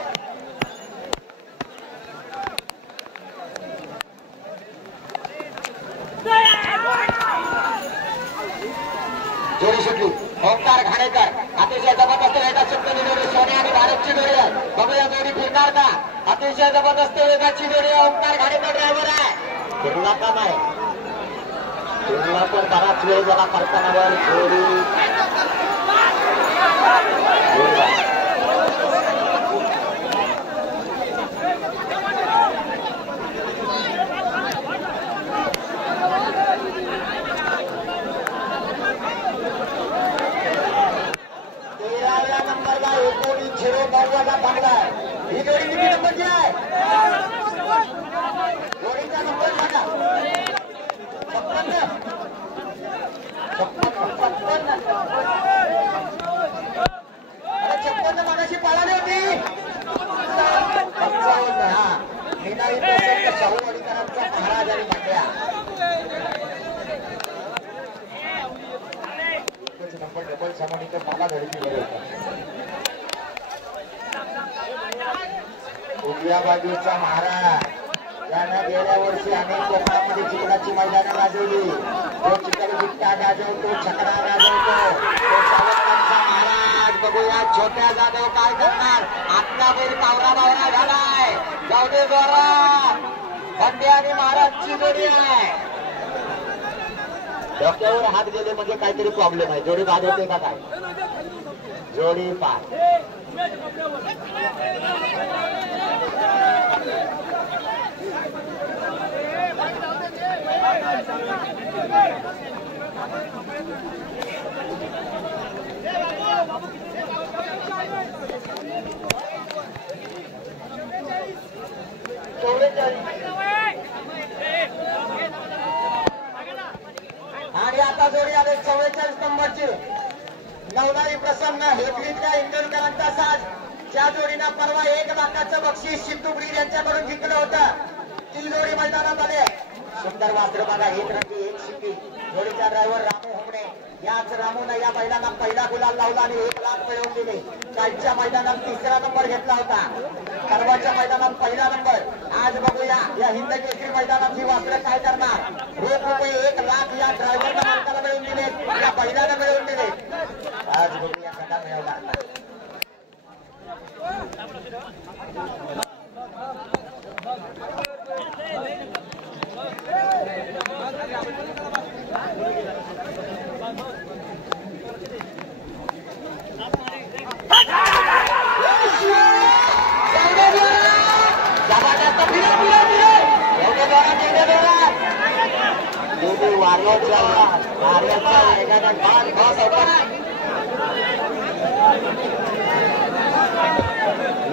जोडी सुटली. ओंकार घाणेकर अतिशय जबरदस्त वेगाची जोडी. सोने आणि भारतची जोडी आहे. बघूया जोडी फिरणार का. अतिशय जबरदस्त वेगाची जोडी. ओंकार घाणेकर ड्रायव्हर आहे. फिरला का नाही फिरला पण बराच वेळ झाला करताना जोडी धडकी बरोबर उजव्या बाजूचा महाराज यानं गेल्या वर्षी अनेक कोकणामध्ये चिखलाची मैदानं गाजवली. तो चिखल बिट्टा गाजवतो, छकडा गाजवतो, तो सावंतांचा महाराज. बघूया छोट्या जाधव काय करणार. आत्ता बैल कावरा बावरा झालाय. जाऊ दे जोरात. बंडे आणि महाराजची जोडी आहे. डोक्यावर हात गेले म्हणजे काहीतरी प्रॉब्लेम आहे. जोडी बाद होते का काय. जोडी बाद. आणि आता जोडी आले 44 नंबरची नवनाई प्रसन्न हेबलीतल्या इंदोरकरांचा साज. ज्या जोडीनं परवा 1 लाखाचं बक्षीस सिद्धू ब्रीड यांच्याकडून जिंकलं होतं. ती जोडी मैदानात आले. सुंदर वासर बघा. 1 रंगी 1 शिक्की. जोडीचा ड्रायव्हर रामू होमणे. याच रामून या बैलांना पहिला गुलाल लावला आणि 1 लाख मिळवून दिले. कालच्या मैदानात 3रा नंबर घेतला होता. परवाच्या मैदानात 1ला नंबर. आज बघूया या हिंद केसरी मैदानात ही वासरं काय करणार. रोख रुपये 1 लाख या ड्रायव्हरला मालकाला मिळवून दिले. या बैलाला मिळवून दिले. आज बघूया कसा मिळवला.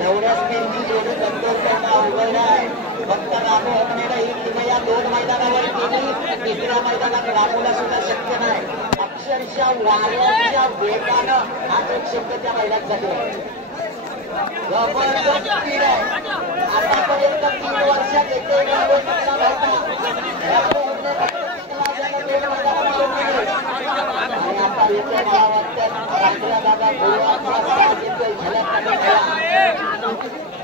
एवढ्या स्पीडची जोडी कंट्रोल करणं अवघड आहे. फक्त रामू होमणेला ही किमया 2 मैदानावर केली. 3ऱ्या मैदानात रामूला सुद्धा शक्य नाही. अक्षरशः वाऱ्याच्या वेगानं हाच एक शब्द त्या बैलांसाठी जबरदस्त स्पीड आहे. आतापर्यंत 3 वर्षात एकही रामू होता. रामू होमणे आणि आता येथे मला वाटतं दादा गुरु आपला साथ घेतोय. झलक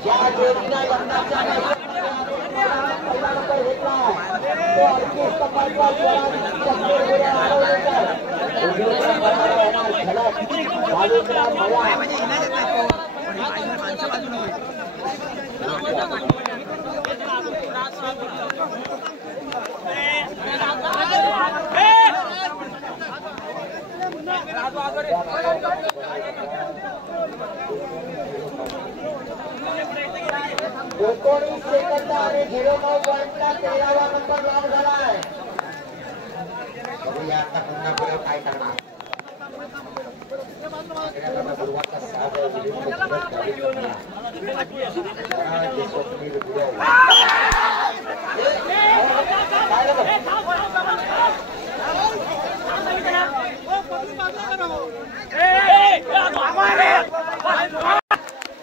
ज्या जोडीला यंदाच्या पहिला नंबर घेतला तो 38 नंबरचा एकोणीस सेकंद आणि 0.9 पॉइंटला 13वा नंबर लाभ झालाय. बघूया आता पुन्हा पुढे काय करणार. गुरुवारचा 6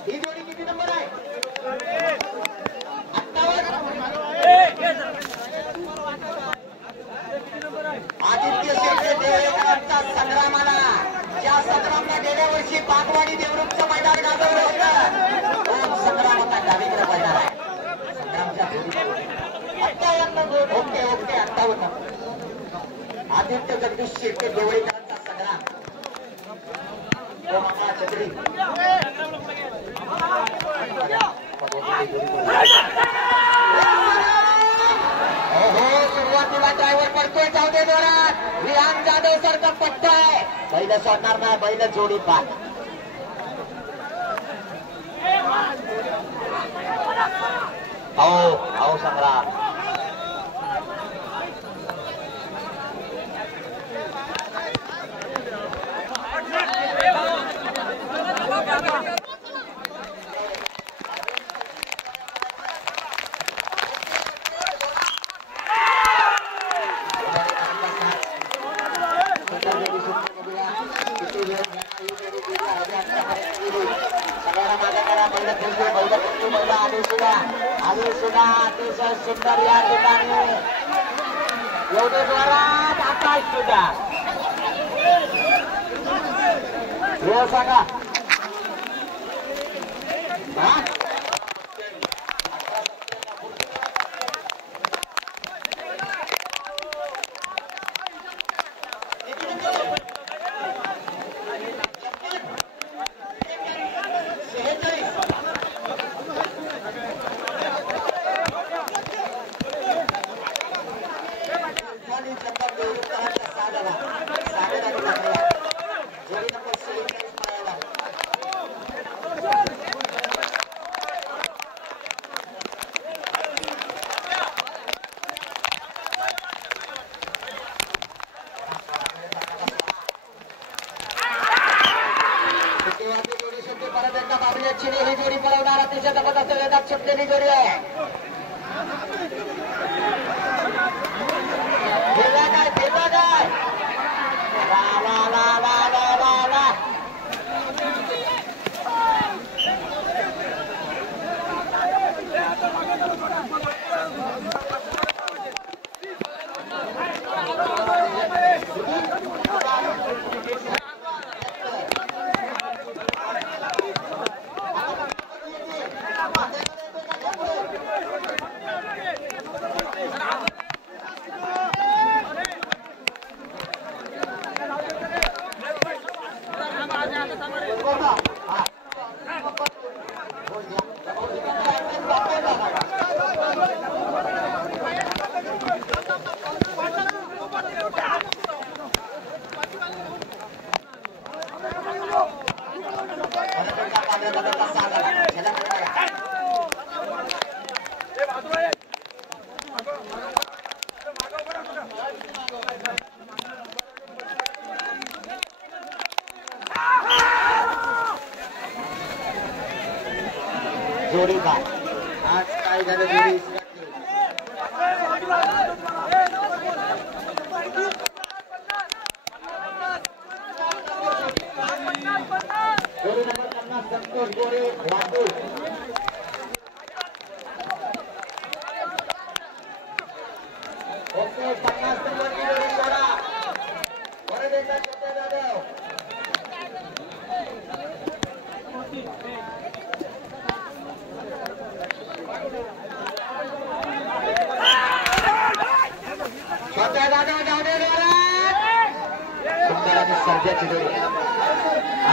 ही जोडी किती नंबर आहे. आदित्य शेट्टी देवळेकरांचा संग्रामाला. ज्या संग्रामला गेल्या वर्षी बागवाडी देवरूपचं मैदान गाजवलं होतं. तो संग्राम आता डावीकडे पडणार आहे. संग्रामच्या ओके ओके 58. आदित्य जगदीश शेट्टी देवळेकरांचा संग्राम. तो मामा छत्री सुरुवातीला ड्रायव्हर पडतोय. जाऊ दे जोरात. विहान जाधव सारखा पट्टा आहे. बैल सोडणार नाही. बैल जोडी पाठ. हो संग्राम. अतिशय सुंदर या ठिकाणी एवढे जोरात आकाश सुद्धा वेळ सांगा. ही जोडी पळवणार अतिशय जबरदस्त वेगात सुटलेली जोडी आहे. फिरला काय फिरला काय ला ला ला ला ला ला ला. जोडी का आज काय झालं जोडी जोडी नंबर 50 संतोष गोरे वाटूर. ओके 50 नंबरची जोडी सोडा वरदेचा छोटे जाधव. सर्जाची जोडी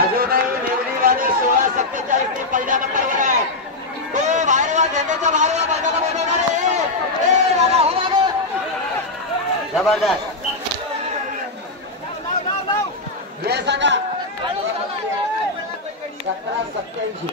अजूनही नेवरीवाले 16-47 ने पहिल्या नंबरवर आहे. तो बाहेरवा झेंड्याच्या बाहेरवा मैदाना बोलवणार आहे. दादा हो मागं जबरदस्त वेळ सांगा. 17-87.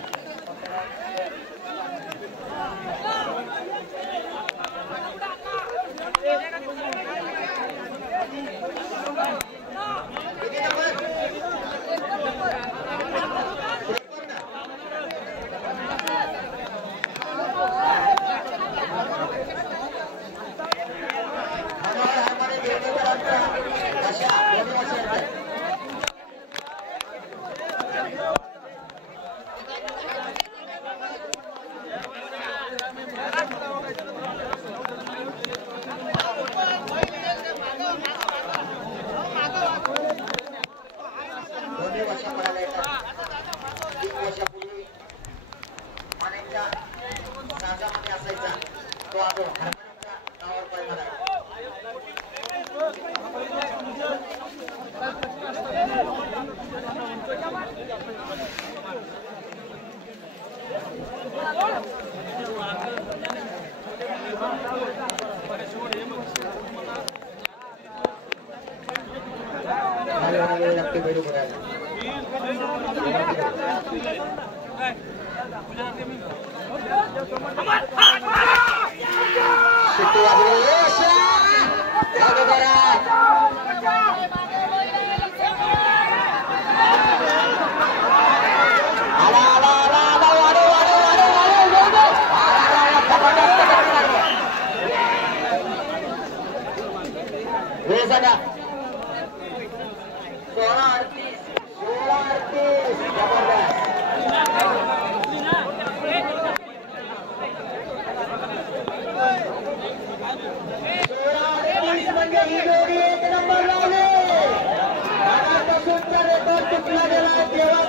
ही जोडी एक नंबर लावले. रेकॉर्ड तुटला गेला तेव्हा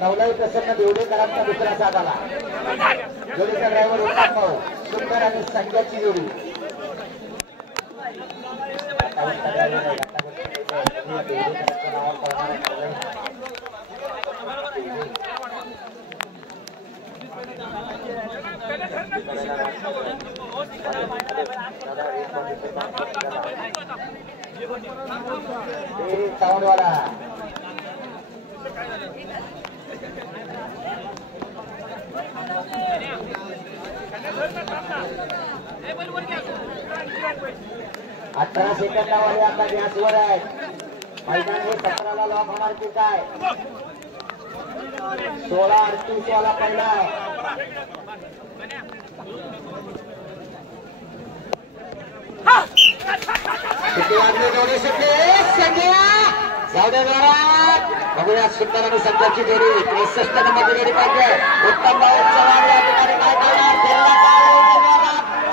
नवलाई प्रसन्न देवडेकरांचा दुसरा साथ आला. जोडीचा ड्रायव्हर उत्तम भाऊ सुंदर आणि संघाची जोडी. साऊंडवाला अठरा सेकंदावर आता गॅसवर आहे. मैदान हे 17ला लॉक होणार की काय? 16:38 वाला पहिला आहे. किती वाजले जोडी सुटली संजया जाऊ दे जोरात. बघूया सुंदर आणि संजयची जोडी 63 नंबरची जोडी पाहिजे. उत्तम भाऊ चव्हाण या ठिकाणी काय करणार? फिरला काय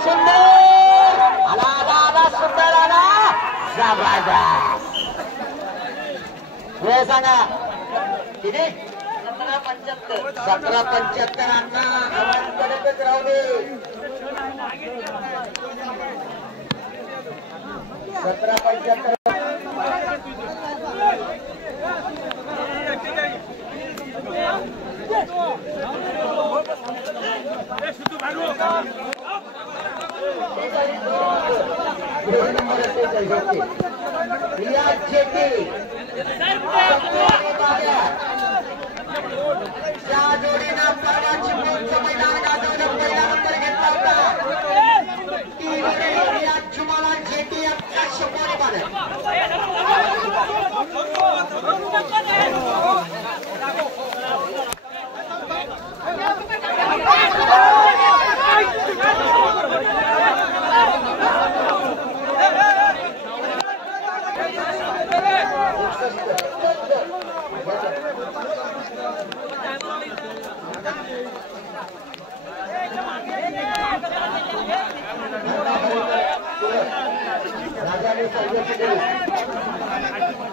सुंदर आला आला सुंदर आला जबरदस्त. वेळ सांगा किती? 17:75 अण्णा आवाजकडेच राहू दे. 17:75 ज्या जोडीनं परवा चिपळूणचं मैदान गाजवलं पहिला नंबर घेतला होता ती जोडी आज जुमाला जेटी यांच्या शंभर पाण्यात.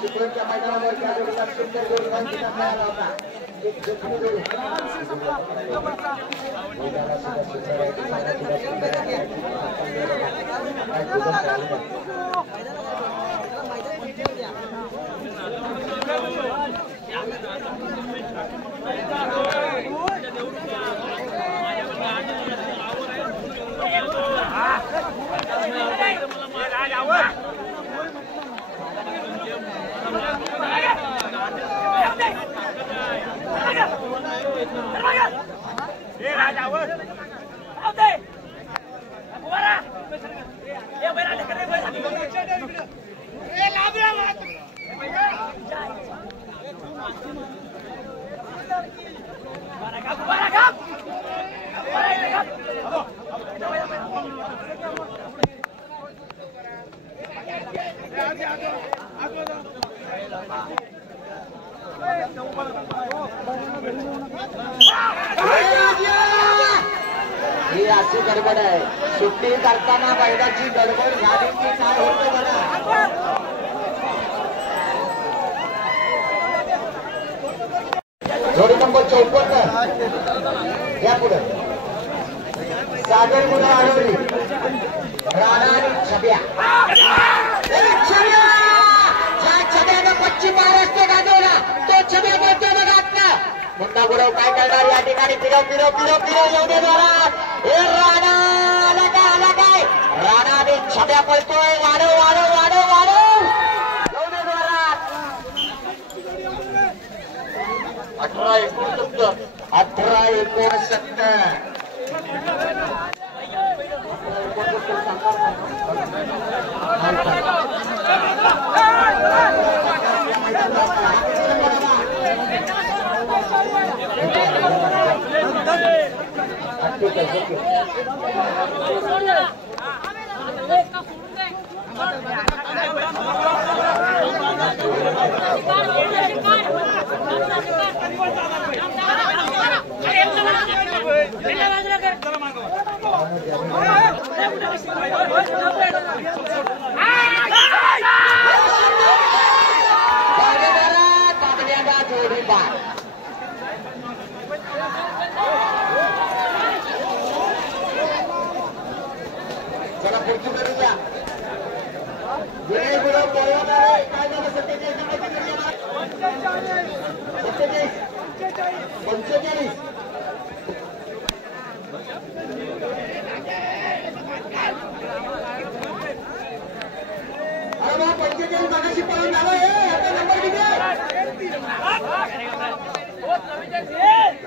चिपळूणच्या मैदानावर त्या जोडीला सुंदर जोडी वंचित मिळाला होता. एक जोखमी जोडी ही अशी गडबड आहे. सुट्टी करताना बैलाची गडबड झाली की काय होतं बघा. जोडी नंबर 54 या पुढे सागर मुलं आढळली. राणा आणि छब्या छब्यानं पश्चिम महाराष्ट्र गाजवला. तो छब्या बोलतो बघा आता मुन्ना गुरव काय करणार या ठिकाणी? फिरव फिरव फिरव फिरव येऊ दे जोरात. हे राणा आला काय आला काय? राणा आणि छब्या पळतोय. वाढव वाढव वाढव वाढव येऊ दे जोरात. 18-69 Thank you. चला पुढची करूया. विनय गुरु पळवणार आहे. काय झालं 47 45 अरे बा 45 मागाशी पळून झालं हे आता नंबर किती आहे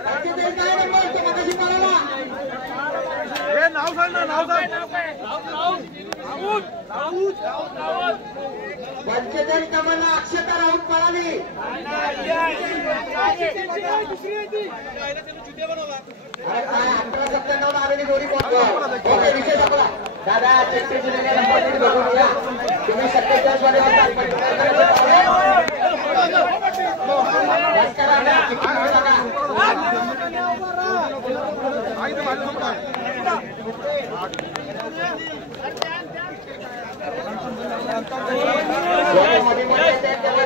45 काय नंबर तो मागाशी पळाला हे नाव सांग ना नाव सांग 45 कमाला अक्षता राऊत पळाली अरे काय 1897 ला आलेली जोडी ओके विषय संपला दादा चेट्टी जिल्ह्याला नंबर बघून घ्या तुम्ही 47 मध्ये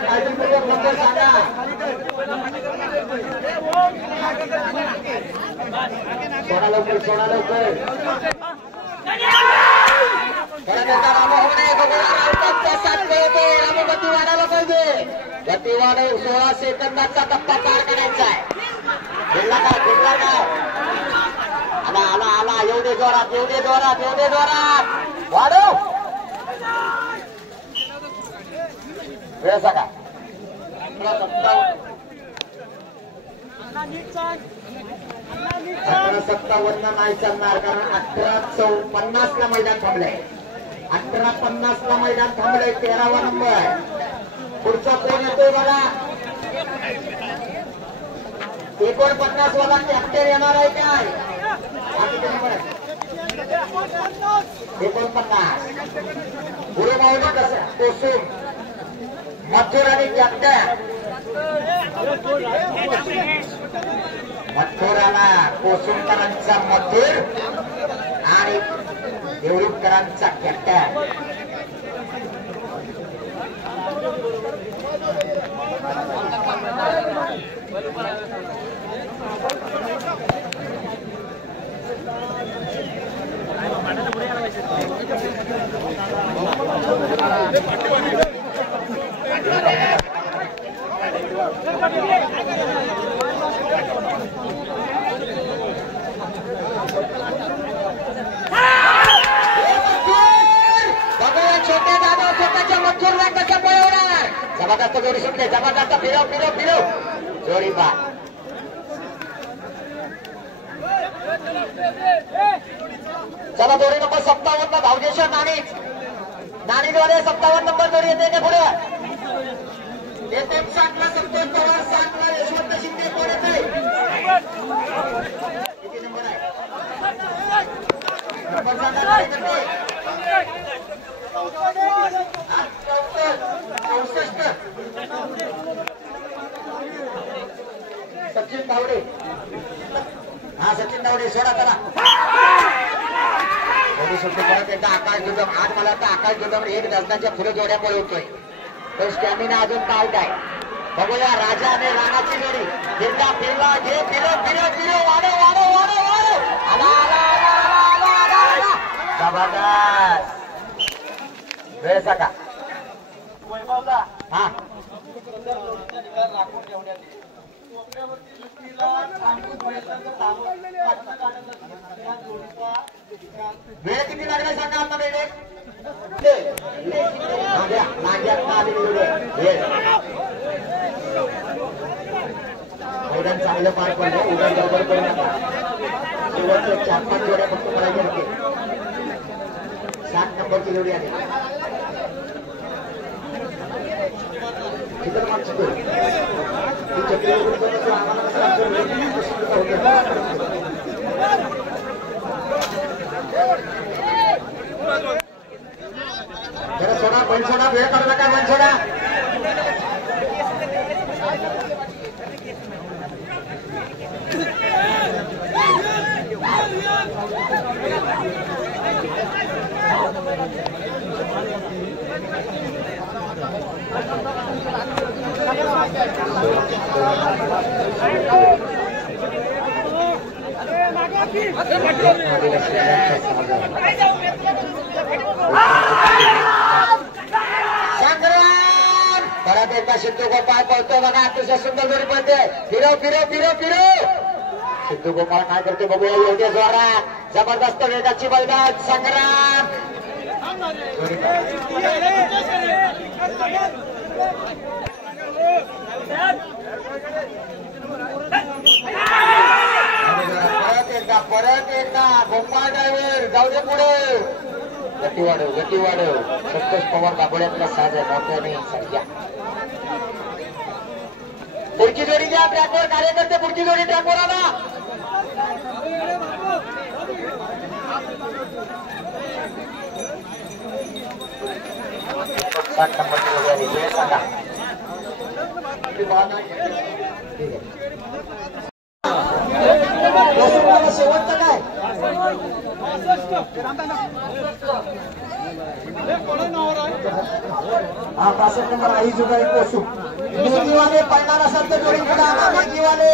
काळजीपूर्वक नंबर सांगा सोडा लवकर सोडा लवकर रामू गती वाढायला पाहिजे गती वाढव 16 सेकंदाचा टप्पा पार करायचा आहे फिरला का आला आला आला येऊ दे जोरात येऊ दे जोरात येऊ दे जोरात वाढव वेळ सांगा 1857 नाही चालणार कारण 1854 ला मैदान थांबलंय 1850 ला मैदान थांबलंय 13वा नंबर पुढचा कोण येतोय बघा 49 वाला कॅप्टन येणार आहे काय हा किती नंबर आहे 49 पुढे मावली कसं कोसूम मथुर आणि कॅप्टन मथुराला कोसुमकरांचा मथुर आणि देवरुखकरांचा कॅप्टन छोटे दादा स्वतःच्या मथुरला कसं पळवणार जबरदस्त जोडी सुटले जबरदस्त फिरव फिरव फिरव जोडी बाद चला जोडी नंबर 57 भावजेश्वर नाणीद्वारे 57 नंबर जोडी येते पुढे येते 60 ला संतोष पवार 60 ला यशवंत शिंदे कोण येते किती नंबर आहे नंबर सांगा 64 सचिन धावडे हा सचिन धावडे सोडा त्याला जोडी सुट्टी परत एकदा आकाश जुदम आज मला वाटतं आकाश जुदम 1 डझनाच्या पुढे जोड्या पळवतोय तो स्टॅमिना अजून पाऊट आहे बघूया राजा आणि राणाची जोडी फिरला फिरला घे फिरो फिरो फिरो वाढव वाढव वाढव वाढव आला आला आला आला आला जबरदस्त वेळ सांगा हा वेळ किती लागलाय सांगा आता वेळ मैदान चांगलं पार पडलं उद्या गडबड करू नका शेवटच्या 4-5 जोड्या फक्त करायचे होते 7 नंबरची जोडी आली चित्र मागची जोडी ती चक्रीवर आम्हाला जरा सोडा बनसोडा वेळ करू नका बनसोडा संग्राम परत एकदा सिद्धू गोपाळ पळतो बघा अतिशय सुंदर जोडी पळते फिरव फिरव फिरव फिरव सिद्धू गोपाळ काय करते बघूया योग्य जोरात जबरदस्त वेगाची बैठक संग्राम परत एकदा गोपाळ ड्रायव्हर जाऊ दे पुढे गती वाढव संतोष पवार दाबोळ्यातला साज आहे मोठ्याने साजा पुढची जोडी घ्या ट्रॅकवर कार्यकर्ते पुढची जोडी ट्रॅकवर आला सांगा शेवटचं काय हा 65 नंबर आई जुगाई पोसू मोदीवाले पडणार असेल तर जोडी पुढे आणा मोदीवाले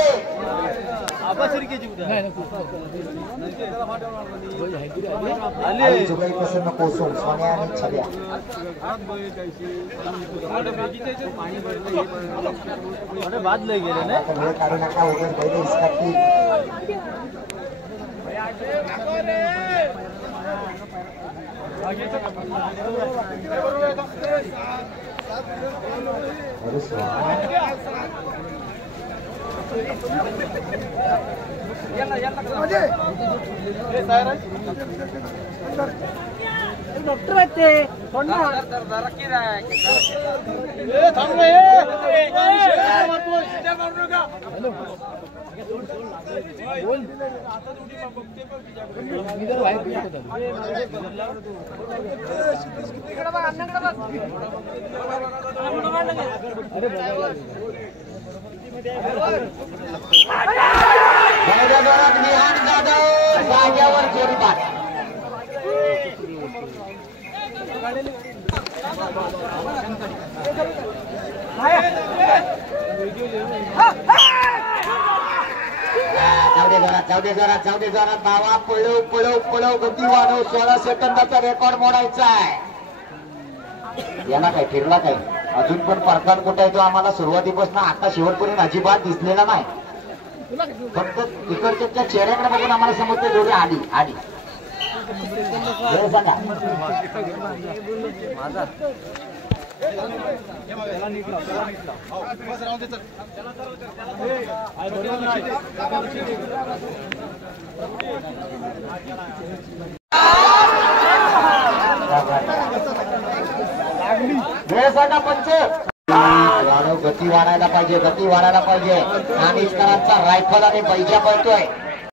आई जुगाई प्रसन्न पोसू सोन्या आणि छब्या बाद लय गेले ना वेळ काढू नका उगाच बैल इसकाटली डॉक्टर आहेत ते विहान जाधव जाग्यावर जोडीबाद जाऊ दे जोरात बाबा पळव गती वाढव 16 सेकंदाचा रेकॉर्ड मोडायचा आहे याला काय फिरला काय अजून पण परतान कुठे आहे तो आम्हाला सुरुवातीपासून आता शेवटपर्यंत अजिबात दिसलेला नाही फक्त तिकडच्या चेहऱ्याकडे बघून आम्हाला समजते जोडी आली सांगा वेळ सांगा पंच गती वाढायला पाहिजे आणि करांचा रायफल आणि बैजा पळतोय